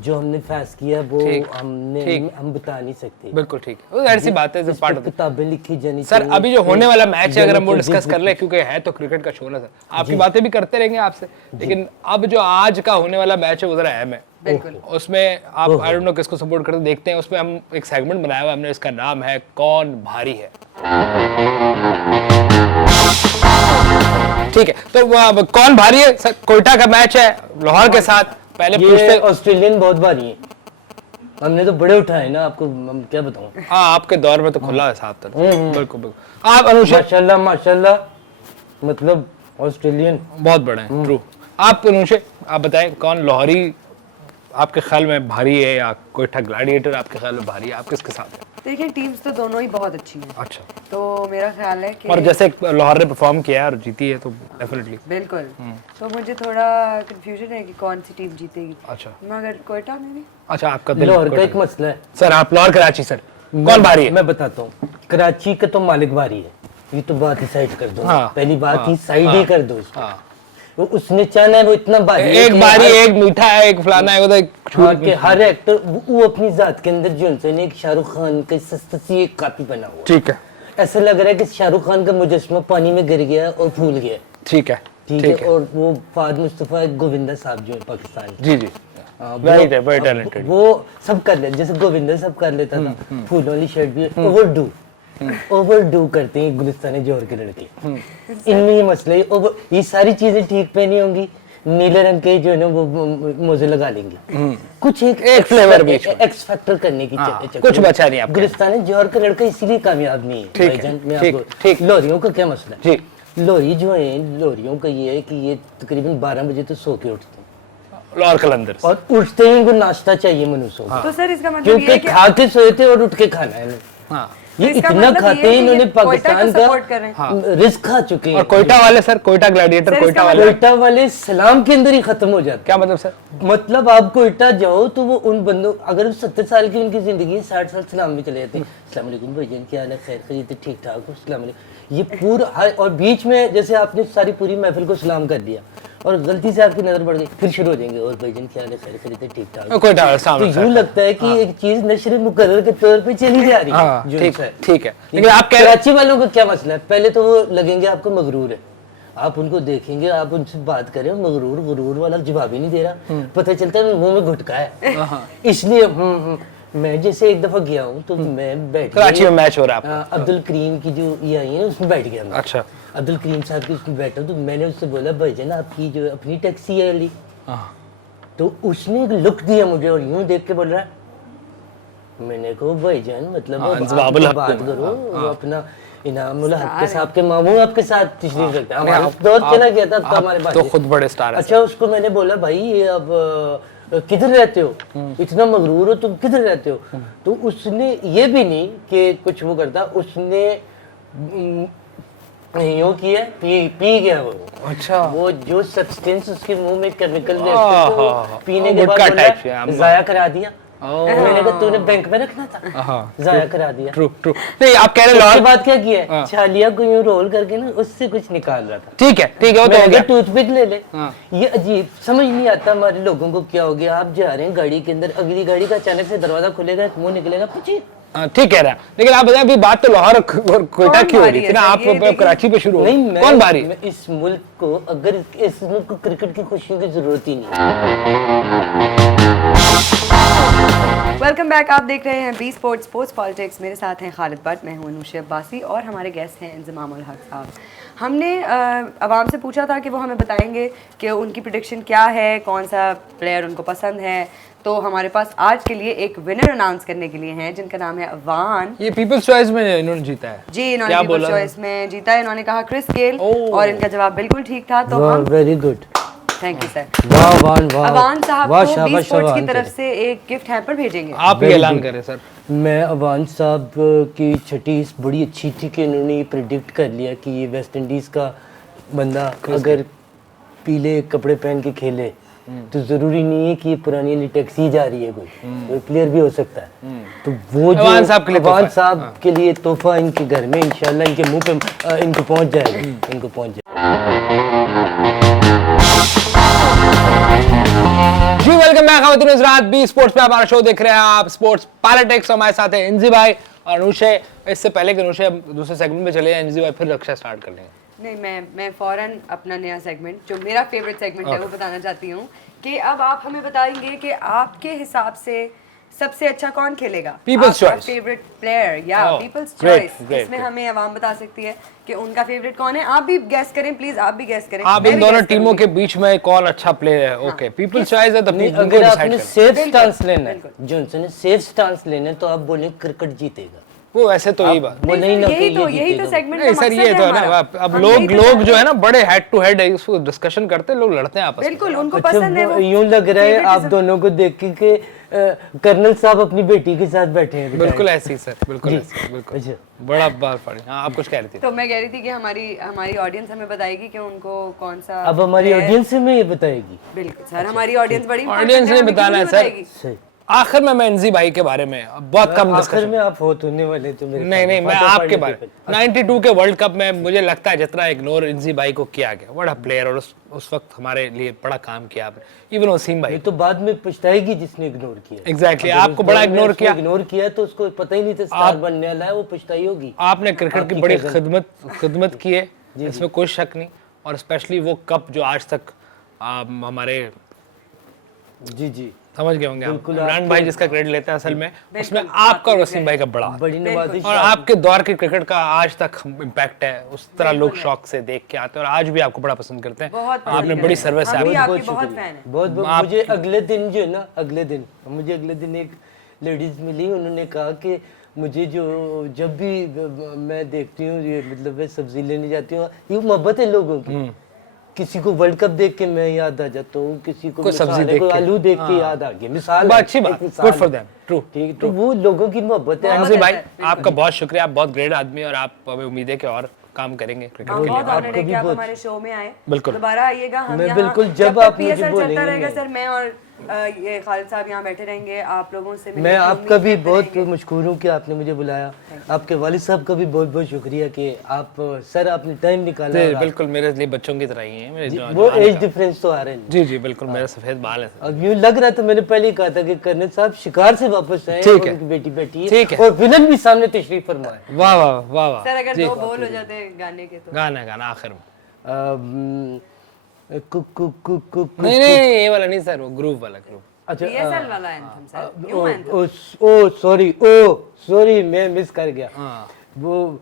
जो हमने फैस किया वो ठीक, हमने ठीक। हम बता नहीं सकते। बिल्कुल ठीक है, वो ऐसी बात है, इस पर किताबें लिखी जानी सर। चाहिए। अभी जो होने वाला मैच है अगर हम वो जनों को डिस्कस कर जिद- ले, क्योंकि है तो क्रिकेट का शो ना सर, आपकी बातें भी करते रहेंगे आपसे, लेकिन अब जो आज का होने वाला मैच है वो जरा अहम है। बिल्कुल। उसमें आप आई डोंट नो किसको सपोर्ट करते, देखते हैं। उसमें हम एक सेगमेंट बनाया हुआ है हमने, इसका नाम है कौन भारी है। ठीक है, तो वो कौन भारी है सर? कोयटा का मैच है लाहौर के साथ। पहले ये पूछते, ऑस्ट्रेलियन बहुत भारी है, हमने तो बड़े उठाए ना, आपको हम क्या बताऊं। हाँ आपके दौर में तो खुला है साहब, बिल्कुल बिल्कुल। आप अनुषा माशाल्लाह माशाल्लाह, मतलब ऑस्ट्रेलियन बहुत बड़े हैं, ट्रू। आप अनुषा आप बताएं, कौन लाहौरी आपके ख्याल में भारी है या कोयटा ग्लैडिएटर आपके ख्याल में भारी है? आप किसके साथ हैं? देखिए टीम्स तो दोनों ही बहुत अच्छी हैं, अच्छा, तो मेरा ख्याल है कि और जैसे लाहौर ने परफॉर्म किया है और जीती है तो डेफिनेटली। बिल्कुल। तो मुझे थोड़ा कंफ्यूजन है कि कौन सी टीम जीतेगी, अच्छा मगर कोयटा में भी। अच्छा, आपका दिल लाहौर का कोयटा एक मसला है सर। आप लाहौर कराची सर, कौन भारी है? मैं बताता हूँ। कराची का तो मालिक भारी है, ये तो बात ही साइड कर दो। हाँ, पहली बात हाँ, ही साइड ही कर दो उसको। हाँ, वो उसने चाहना है वो इतना भारी है एक कि बारी हर- एक मीठा है, एक फलाना है, वो तो एक हाँ, कि हर एक्टर वो अपनी जात के अंदर जो इंसान एक शाहरुख खान का सस्ता सी एक कापी बना हुआ। ठीक है, ऐसा लग रहा है कि शाहरुख खान का मुजस्समा पानी में गिर गया और फूल गया। ठीक है, ठीक ठीक है, है। और वो फाद मुस्तफा गोविंदा साहब जो है पाकिस्तान के, जी जी, very talented। वो सब कर लेते, जैसे गोविंदा सब कर लेता था, फूल वाली शर्ट भी ओवरडू करते हैं गुलिस्तानी जोहर के लड़के। इनमें ये मसला है, ये सारी चीजें ठीक पहनी होंगी, नीले रंग के जो है ना वो मोजे लगा लेंगे, कुछ एक फ्लेवर बीच में, एक्स फैक्टर करने की कुछ बचा नहीं आपके। गुलिस्तानी जोहर का लड़का इसीलिए कामयाब नहीं है ठीक है, भाईजान। मैं ठीक, आपको ठीक। लोरियों का क्या मसला है? जी, लोरी जो है, लोरियों का ये है कि ये तकरीबन 12 बजे तो सो के उठते हैं, और कलंदर और उठते ही इनको नाश्ता चाहिए मनुष्यों को, तो सर इसका मतलब ये क्योंकि है कि खा के सोए थे और उठ के खाना है इन्हें। हाँ। ये इसका इतना मतलब खाते ये है हैं, कि इन्होंने ये कोयटा पाकिस्तान को support कर रहे का हैं। रिस्क खा चुके हैं। और कोयटा वाले sir, Quetta gladiator, sir, Quetta इसका वाले, कोयटा वाले सलाम के अंदर ही खत्म हो जाते क्या मतलब सर? हैं। मतलब आप कोयटा जाओ तो वो उन बंदों, अगर 70 साल की उनकी जिंदगी है, 60 साल सलाम भी चले जाते हैं, अस्सलाम वालेकुम भाईजान क्या हाल है, खैर खैरियत है, ठीक ठाक हो, अस्सलाम वालेकुम। ये पूरा और बीच में जैसे आपने सारी पूरी महफिल को सलाम कर दिया और गलती से आपकी नजर पड़ गई, फिर शुरू हो जाएंगे, और भाईजान क्या हाल है, खैर खैरियत है, ठीक ठाक। कोयटा वाले तो सामने यूं लगता है कि एक चीज नशर मुकर्रर के तौर पे चली जा रही है। हाँ, जो ठीक है। है, ठीक है। लेकिन आप कह रहे कराची वालों का क्या मसला है? पहले तो वो लगेंगे आपको मगरूर है, आप उनको देखेंगे, आप उनसे बात करें, मगरूर गुरूर वाला जवाब ही नहीं दे रहा, पता चलता है मुंह में घुटका है। इसलिए मैं जैसे एक दफा गया हूँ तो मैं बैठ कराची में मैच हो रहा है आपका? अब्दुल करीम की जो ये आई है ना उसमें बैठ गया मैं। अच्छा। अब्दुल करीम साहब की उसमें बैठा तो मैंने उससे बोला भाईजान आपकी जो अपनी टैक्सी है अली, तो उसने एक लुक दिया मुझे और यूं देख के बोल रहा है, मैंने कहा भाईजान मतलब अब आप तो बात करो, वो अपना इनामुल हक के साहब के मामू आपके साथ तशरीफ रखते हैं, हमारे दोस्त के ना गया था तो हमारे तो खुद बड़े स्टार हैं। अच्छा उसको मैंने बोला भाई ये अब किधर रहते हो, इतना मगरूर हो तुम, किधर रहते हो? तो उसने ये भी नहीं कि कुछ वो करता, उसने यूं किया, पी गया वो। अच्छा। वो जो सब्सटेंस उसके मुंह में केमिकल हाँ, पीने के बाद गुटखा बोला, type से, हम- जाया करा दिया। मैंने कहा तूने बैंक में रखना था, हाँ, जाया करा दिया। True true. नहीं आप कह रहे उसके लाहौर, बाद क्या किया, छालिया को यूं रोल करके ना उससे कुछ निकाल रहा था। ठीक है, ठीक है, वो तो मैं हो गया। टूथपिक ले ले। हाँ। ये अजीब समझ नहीं आता हमारे लोगों को क्या हो गया, आप जा रहे हैं गाड़ी के अंदर, अगली गाड़ी का अचानक से दरवाजा खुलेगा, मुंह निकलेगा पुची। हाँ, ठीक कह रहा है, लेकिन आप बताएं अभी बात तो लाहौर और कोयटा कौन की हो भारी रही है थी ना, सर? आप ये देखिए। कराची पे शुरू हो नहीं गई। कौन भारी? मैं इस मुल्क को, अगर इस मुल्क को क्रिकेट की खुशियों की जरूरत ही नहीं। वेलकम बैक, आप देख रहे हैं बी स्पोर्ट्स पॉलिटिक्स। मेरे साथ हैं खालिद भट्ट, मैं हूं अनुषा अब्बासी और हमारे गेस्ट हैं इंजमाम उल हक साहब। हमने अवाम से पूछा था कि वो हमें बताएंगे कि उनकी प्रेडिक्शन क्या है, कौन सा प्लेयर उनको पसंद है। तो हमारे पास आज के लिए एक विनर अनाउंस करने के लिए हैं जिनका नाम है अवान। ये पीपल्स चॉइस में इन्होंने जीता है जी, इन्होंने क्या पीपल्स बोला? चॉइस में जीता है। इन्होंने कहा क्रिस गेल ओह। और इनका जवाब बिल्कुल ठीक था। तो वाह हम very good, thank you sir. वाह वाह अवान साहब वाह, को बी शाबाश स्पोर्ट्स की अवान तरफ तेरे। से एक गिफ्ट हैम्पर भेजेंगे। आप ही Very ऐलान good। करें सर। मैं अवान साहब की छठी बड़ी अच्छी थी कि उन्होंने ये प्रिडिक्ट कर लिया कि ये वेस्ट इंडीज का बंदा अगर पीले कपड़े पहन के खेले तो जरूरी नहीं है कि ये पुरानी वाली टैक्सी जा रही है, कोई प्लेयर भी हो सकता है। तो वो जो अवान साहब के लिए अवान तोहफा है। साहब के लिए तोहफा इनके घर में इंशाल्लाह इनके मुंह पे इनको पहुंच जाएगा, इनको पहुंच जाएगा। जी वेलकम बैक खातिन हज़रात, बी स्पोर्ट्स पे हमारा शो देख रहे हैं आप, स्पोर्ट्स पॉलिटिक्स। हमारे साथ है इंजी भाई और अनुषे। इससे पहले कि अनुषे दूसरे सेगमेंट में चले, इंजी भाई फिर रक्षा स्टार्ट कर लेंगे। नहीं, मैं फौरन अपना नया सेगमेंट जो मेरा फेवरेट सेगमेंट है वो बताना चाहती हूँ कि अब आप हमें बताएंगे कि आपके हिसाब से सबसे अच्छा कौन खेलेगा, People's choice। फेवरेट प्लेयर या Oh, people's great, choice. great, इसमें great। हमें आवाम बता सकती है कि उनका फेवरेट कौन है। आप भी गैस करें प्लीज, आप भी गैस करें। आप मैं इन भी दोनों guess टीमों करूंगी। के बीच में कौन अच्छा प्लेयर है? ओके, पीपल्स चॉइस है तो नहीं, people को अगर decide आपने करें। सेफ बिल्कुल, स्टांस लेना है, बिल्कुल। जॉनसन ने सेफ स्टांस लेना है तो आप बोले क्रिकेट जीतेगा। वो ऐसे तो यही बात वो नहीं ना कि यही ये तो जीतेगा। सेगमेंट नहीं सर, ये तो है ना, अब लोग जो है ना बड़े हेड टू हेड इसको डिस्कशन करते हैं, लोग लड़ते हैं आपस में। बिल्कुल उनको अच्छा, पसंद है वो वो। यूं लग रहा है आप favoritism। दोनों को देख के कि कर्नल साहब अपनी बेटी के साथ बैठे हैं। बिल्कुल ऐसे ही सर, बिल्कुल ऐसे, बिल्कुल। अच्छा। बड़ा बात पड़ी। हाँ, आप कुछ कह रही थी। तो मैं कह रही थी कि हमारी ऑडियंस हमें बताएगी कि उनको कौन सा अब हमारी player- ऑडियंस से में ये बताएगी। बिल्कुल सर, हमारी ऑडियंस बड़ी important ऑडियंस है, ने हमें बताना क्यों है नहीं सर। बताएगी? सही। आखिर में मैं इंजी भाई के बारे में बहुत कम आखिर डिस्कशन। में आप हो तो होने वाले तो मेरे नहीं साथ। नहीं, मैं फातह आपके पढ़ने बारे के में 92 के वर्ल्ड कप में मुझे लगता है जितना इग्नोर इंजी भाई को किया गया, बड़ा प्लेयर, और उस वक्त हमारे लिए बड़ा काम किया आपने। इवन वसीम भाई ये तो बाद में पछताएगी जिसने इग्नोर किया। एग्जैक्टली, अगर आपको उस बड़ा दौर में इग्नोर उसने किया। इग्नोर किया तो उसको पता ही नहीं था स्टार बनने वाला है, वो पछताई होगी। आपने क्रिकेट की आपकी बड़ी क्या खिदमत की है, इसमें कोई शक नहीं। और स्पेशली वो कप जो आज तक हमारे जी जी समझ गए होंगे आप, बिल्कुल, इमरान आपके- भाई जिसका क्रेडिट लेते हैं असल में, उसमें बिल्कुल, आपका और आपके वसीम भाई का बड़ा हाथ। बड़ी नवाजिश और आपके दौर के क्रिकेट का आज तक इम्पैक्ट है, उस तरह लोग शौक से देख के आते हैं और आज भी आपको बड़ा पसंद करते हैं। बहुत पसंद आपने करते बड़ी हैं। सर्विस हम भी है आपकी बहुत शुक्रिया। फैन है। बहुत बहुत मुझे अगले दिन जो है ना मुझे अगले दिन एक लेडीज मिली, उन्होंने कहा कि मुझे जो जब भी मैं देखती हूँ ये मतलब मैं सब्जी लेने जाती हूँ, ये मोहब्बत है लोगों की। किसी को वर्ल्ड कप देख के मैं याद आ जाता हूँ, किसी को कोई सब्जी मिसाल है, देख कोई के। आलू देख के याद आ गया, मिसाल बहुत है, अच्छी एक बात, मिसाल गुड फॉर है। Them, true. ठीक, तो वो लोगों की मोहब्बत है। अंजी भाई है, बिल्कुल। आपका बहुत शुक्रिया, आप बहुत ग्रेट आदमी हैं और आप हमें उम्मीद है कि और काम करेंगे क्रिकेट हम के लिए। बहुत ऑनर्ड है आपको कि भी आप बहुत- हमारे शो में आए। बिल्कुल। दोबारा आइएगा, हम मैं यहाँ बिल्कुल, जब तक आप मुझे PSL बोलेंगे चलता रहेगा मैं- सर, मैं और ये खालिद साहब यहाँ बैठे रहेंगे आप लोगों से मिलने मैं की आपका उम्मीद भी करते बहुत रहेंगे। मशकूर हूँ कि आपने मुझे बुलाया। आपके वालिद साहब का भी बहुत बहुत शुक्रिया कि आप सर आपने टाइम निकाला। जी और आप- बिल्कुल, मेरे लिए बच्चों की तरह ही हैं मेरे जी, जो- वो जवान एज का। डिफरेंस तो आ रहे हैं। जी जी बिल्कुल, मेरे सफेद बाल हैं। अब यूं लग रहा था, मैंने पहले ही कहा था कि कर्नल साहब शिकार से वापस आए, ठीक है। उनकी बेटी बैठी ठीक है। और विलन भी सामने तशरीफ फरमाए। वाह वाह वाह वाह। सर अगर जी, दो बोल हो जाते हैं गाने के तो गाना गाना आखिर में। कुक कुक कुक कुक नहीं नहीं ये वाला नहीं सर, वो ग्रुप वाला ग्रुप। अच्छा PSL वाला एंथम सर, ओ क्यों एंथम? ओ सॉरी मैं मिस कर गया। हाँ वो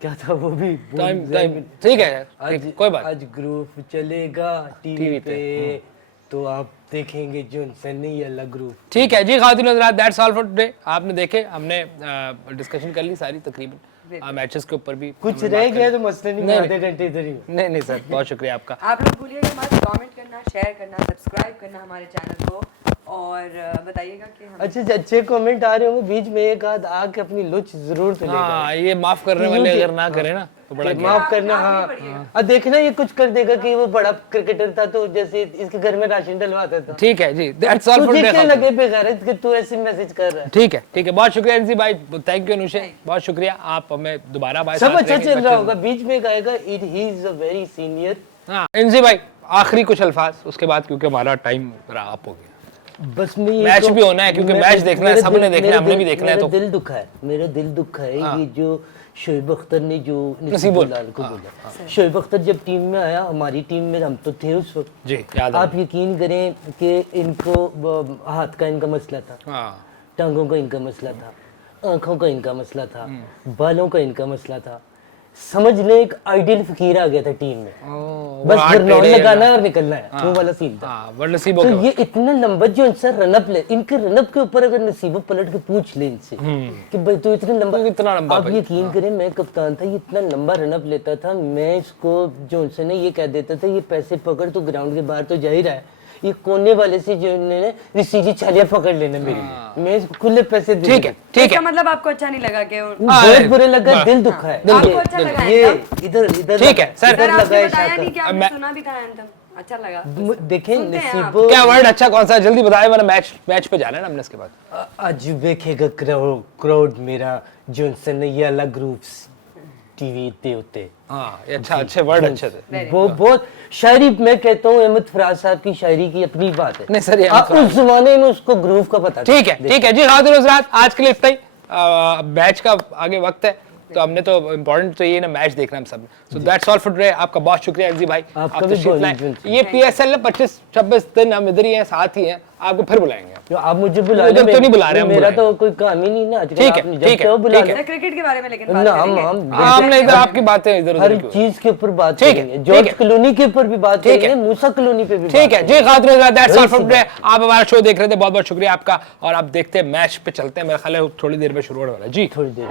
क्या था वो भी भूल टाइम गया। टाइम ठीक है, आज ठीक, कोई बात आज ग्रुप चलेगा टीवी टीवी पे, तो आप देखेंगे जॉनसन नहीं अलग ग्रुप। ठीक है जी। खातिन हज़रात, दैट्स ऑल फॉर टुडे। आपने देखे, हमने डिस्कशन कर ली सारी तकरीबन मैचेस के ऊपर भी कुछ हमने रह बात गया कर तो मसला नहीं, नहीं, मैं आधे घंटे इधर ही हूँ। नहीं नहीं सर, बहुत शुक्रिया आपका। आप लोग भूलिएगा मत कमेंट करना, शेयर करना, सब्सक्राइब करना हमारे चैनल को और बताइएगा कि हम अच्छे अच्छे कमेंट आ रहे होंगे, बीच में एक आध आके अपनी लुच जरूर तो लेगा। हाँ, ये माफ करने वाले अगर ना करें ना तो बड़ा कि माफ करना। हाँ अब देखना ये कुछ कर देगा कि वो बड़ा क्रिकेटर था तो जैसे इसके घर में राशन डलवाता था। ठीक है जी। दैट्स ऑल फॉर तुझे क्या टुडे। लगे बेगैरत कि तू ऐसे मैसेज कर रहा है। ठीक है, बहुत शुक्रिया एनसी भाई, थैंक यू अनुषे, बहुत शुक्रिया। आप हमें दोबारा हमारे सब साथ अच्छा रहेंगे, चल रहा होगा, बीच में एक आएगा it he is a very senior. हाँ एनसी भाई, आखिरी कुछ अल्फाज उसके बाद, क्योंकि हमारा टाइम रैप हो गया। बस मैं ये मैच तो- भी होना है, क्योंकि मेरा- मैच देखना है, मेरा सबने दिल- देखना है, मेरा हमने भी दिल- देखना है, मेरा तो दिल दुखा है, मेरा दिल दुखा है। ये जो शोएब अख्तर ने जो नसीबुल, नसीबुल को बोला, शोएब अख्तर जब टीम में आया, हमारी टीम में हम तो थे उस वक्त। जी याद है। आप यकीन करें कि इनको हाथ का इनका मसला था, हाँ टांगों का इनका मसला था, आंखों का इनका मसला था, बालों का इनका मसला था। समझ ले एक आइडियल फकीर आ गया था टीम में, बस घरनौन लगाना और निकलना है, वो वाला सीन था। हाँ, बड़ा नसीब हो तो गया। ये इतना लंबा जो इनसे रनअप ले, इनके रनअप के ऊपर अगर नसीबो पलट के पूछ ले इनसे कि भाई तू इतना लंबा, तू इतना लंबा आप भाई। यकीन करें मैं कप्तान था, ये इतना लंबा रनअप लेता था, मैं इसको जॉनसन ने ये कह देता था ये पैसे पकड़ तू ग्राउंड के बाहर तो जा ही रहा है, ये कोने वाले से जो ने सीधी छालियां पकड़ लेना मेरी, मैं इसको खुले पैसे दे ठीक है, ठीक इसका है। मतलब आपको अच्छा नहीं लगा कि बहुत बुरे लगा, दिल दुखा है। आपको अच्छा लगा ये एंथम? इधर इधर ठीक है, सर, सर इधर आपने लगाए बताया शाकर। नहीं कि आपने मैं- सुना भी था एंथम, अच्छा लगा? देखें सुनते हैं आप। नसीबो क्या वर्ड अच्छा कौन सा है? जल्दी बताए, वरना मैच पे जाना है ना हमने इसके बाद। आज देखेगा क्राउड मेरा जॉनसन ने ये अलग ग्रुप्स टीवी पे होते। हाँ ये अच्छा, अच्छे वर्ड अच्छे थे। वो बहुत शायरी, मैं कहता हूँ अहमद फराज साहब की शायरी की अपनी बात है। नहीं सर, ये अहमद उस जमाने में उसको ग्रूव का पता था। ठीक है जी। खातिन हज़रात, आज के लिए इतना ही। मैच का आगे वक्त है, तो हमने तो इम्पोर्टेंट तो ये ना मैच देखना हम सब। So that's all for today. आपका बहुत शुक्रिया एनजी भाई, आपका आप भी तशरीफ बहुत लाए। शुक्रिया। ये PSL में 25-26 दिन हम इधर ही हैं, साथ ही हैं, आपको फिर बुलाएंगे। जो आप मुझे बुला मुझे रहे तो नहीं बुला रहे, हम मेरा बुलाएंगे। तो कोई काम ही नहीं ना आजकल। ठीक है, आपने जब ठीक है, चाहो बुला ठीक है। लो। सर क्रिकेट के बारे में लेकिन बात ना करेंगे। हमने इधर आपकी बातें इधर हर उधर की। चीज के ऊपर बात ठीक है, करेंगे, ठीक जॉर्ज है। कलोनी के ऊपर भी बात ठीक है। करेंगे, मूसा कलोनी पे भी ठीक बात है जी। खातिन हज़रात, दैट्स ऑल फॉर वही टुडे। आप हमारा शो देख रहे थे, बहुत बहुत शुक्रिया आपका। और आप देखते हैं मैच पे चलते हैं, मेरा ख्याल है थोड़ी देर में शुरू होने वाला है जी। थोड़ी देर।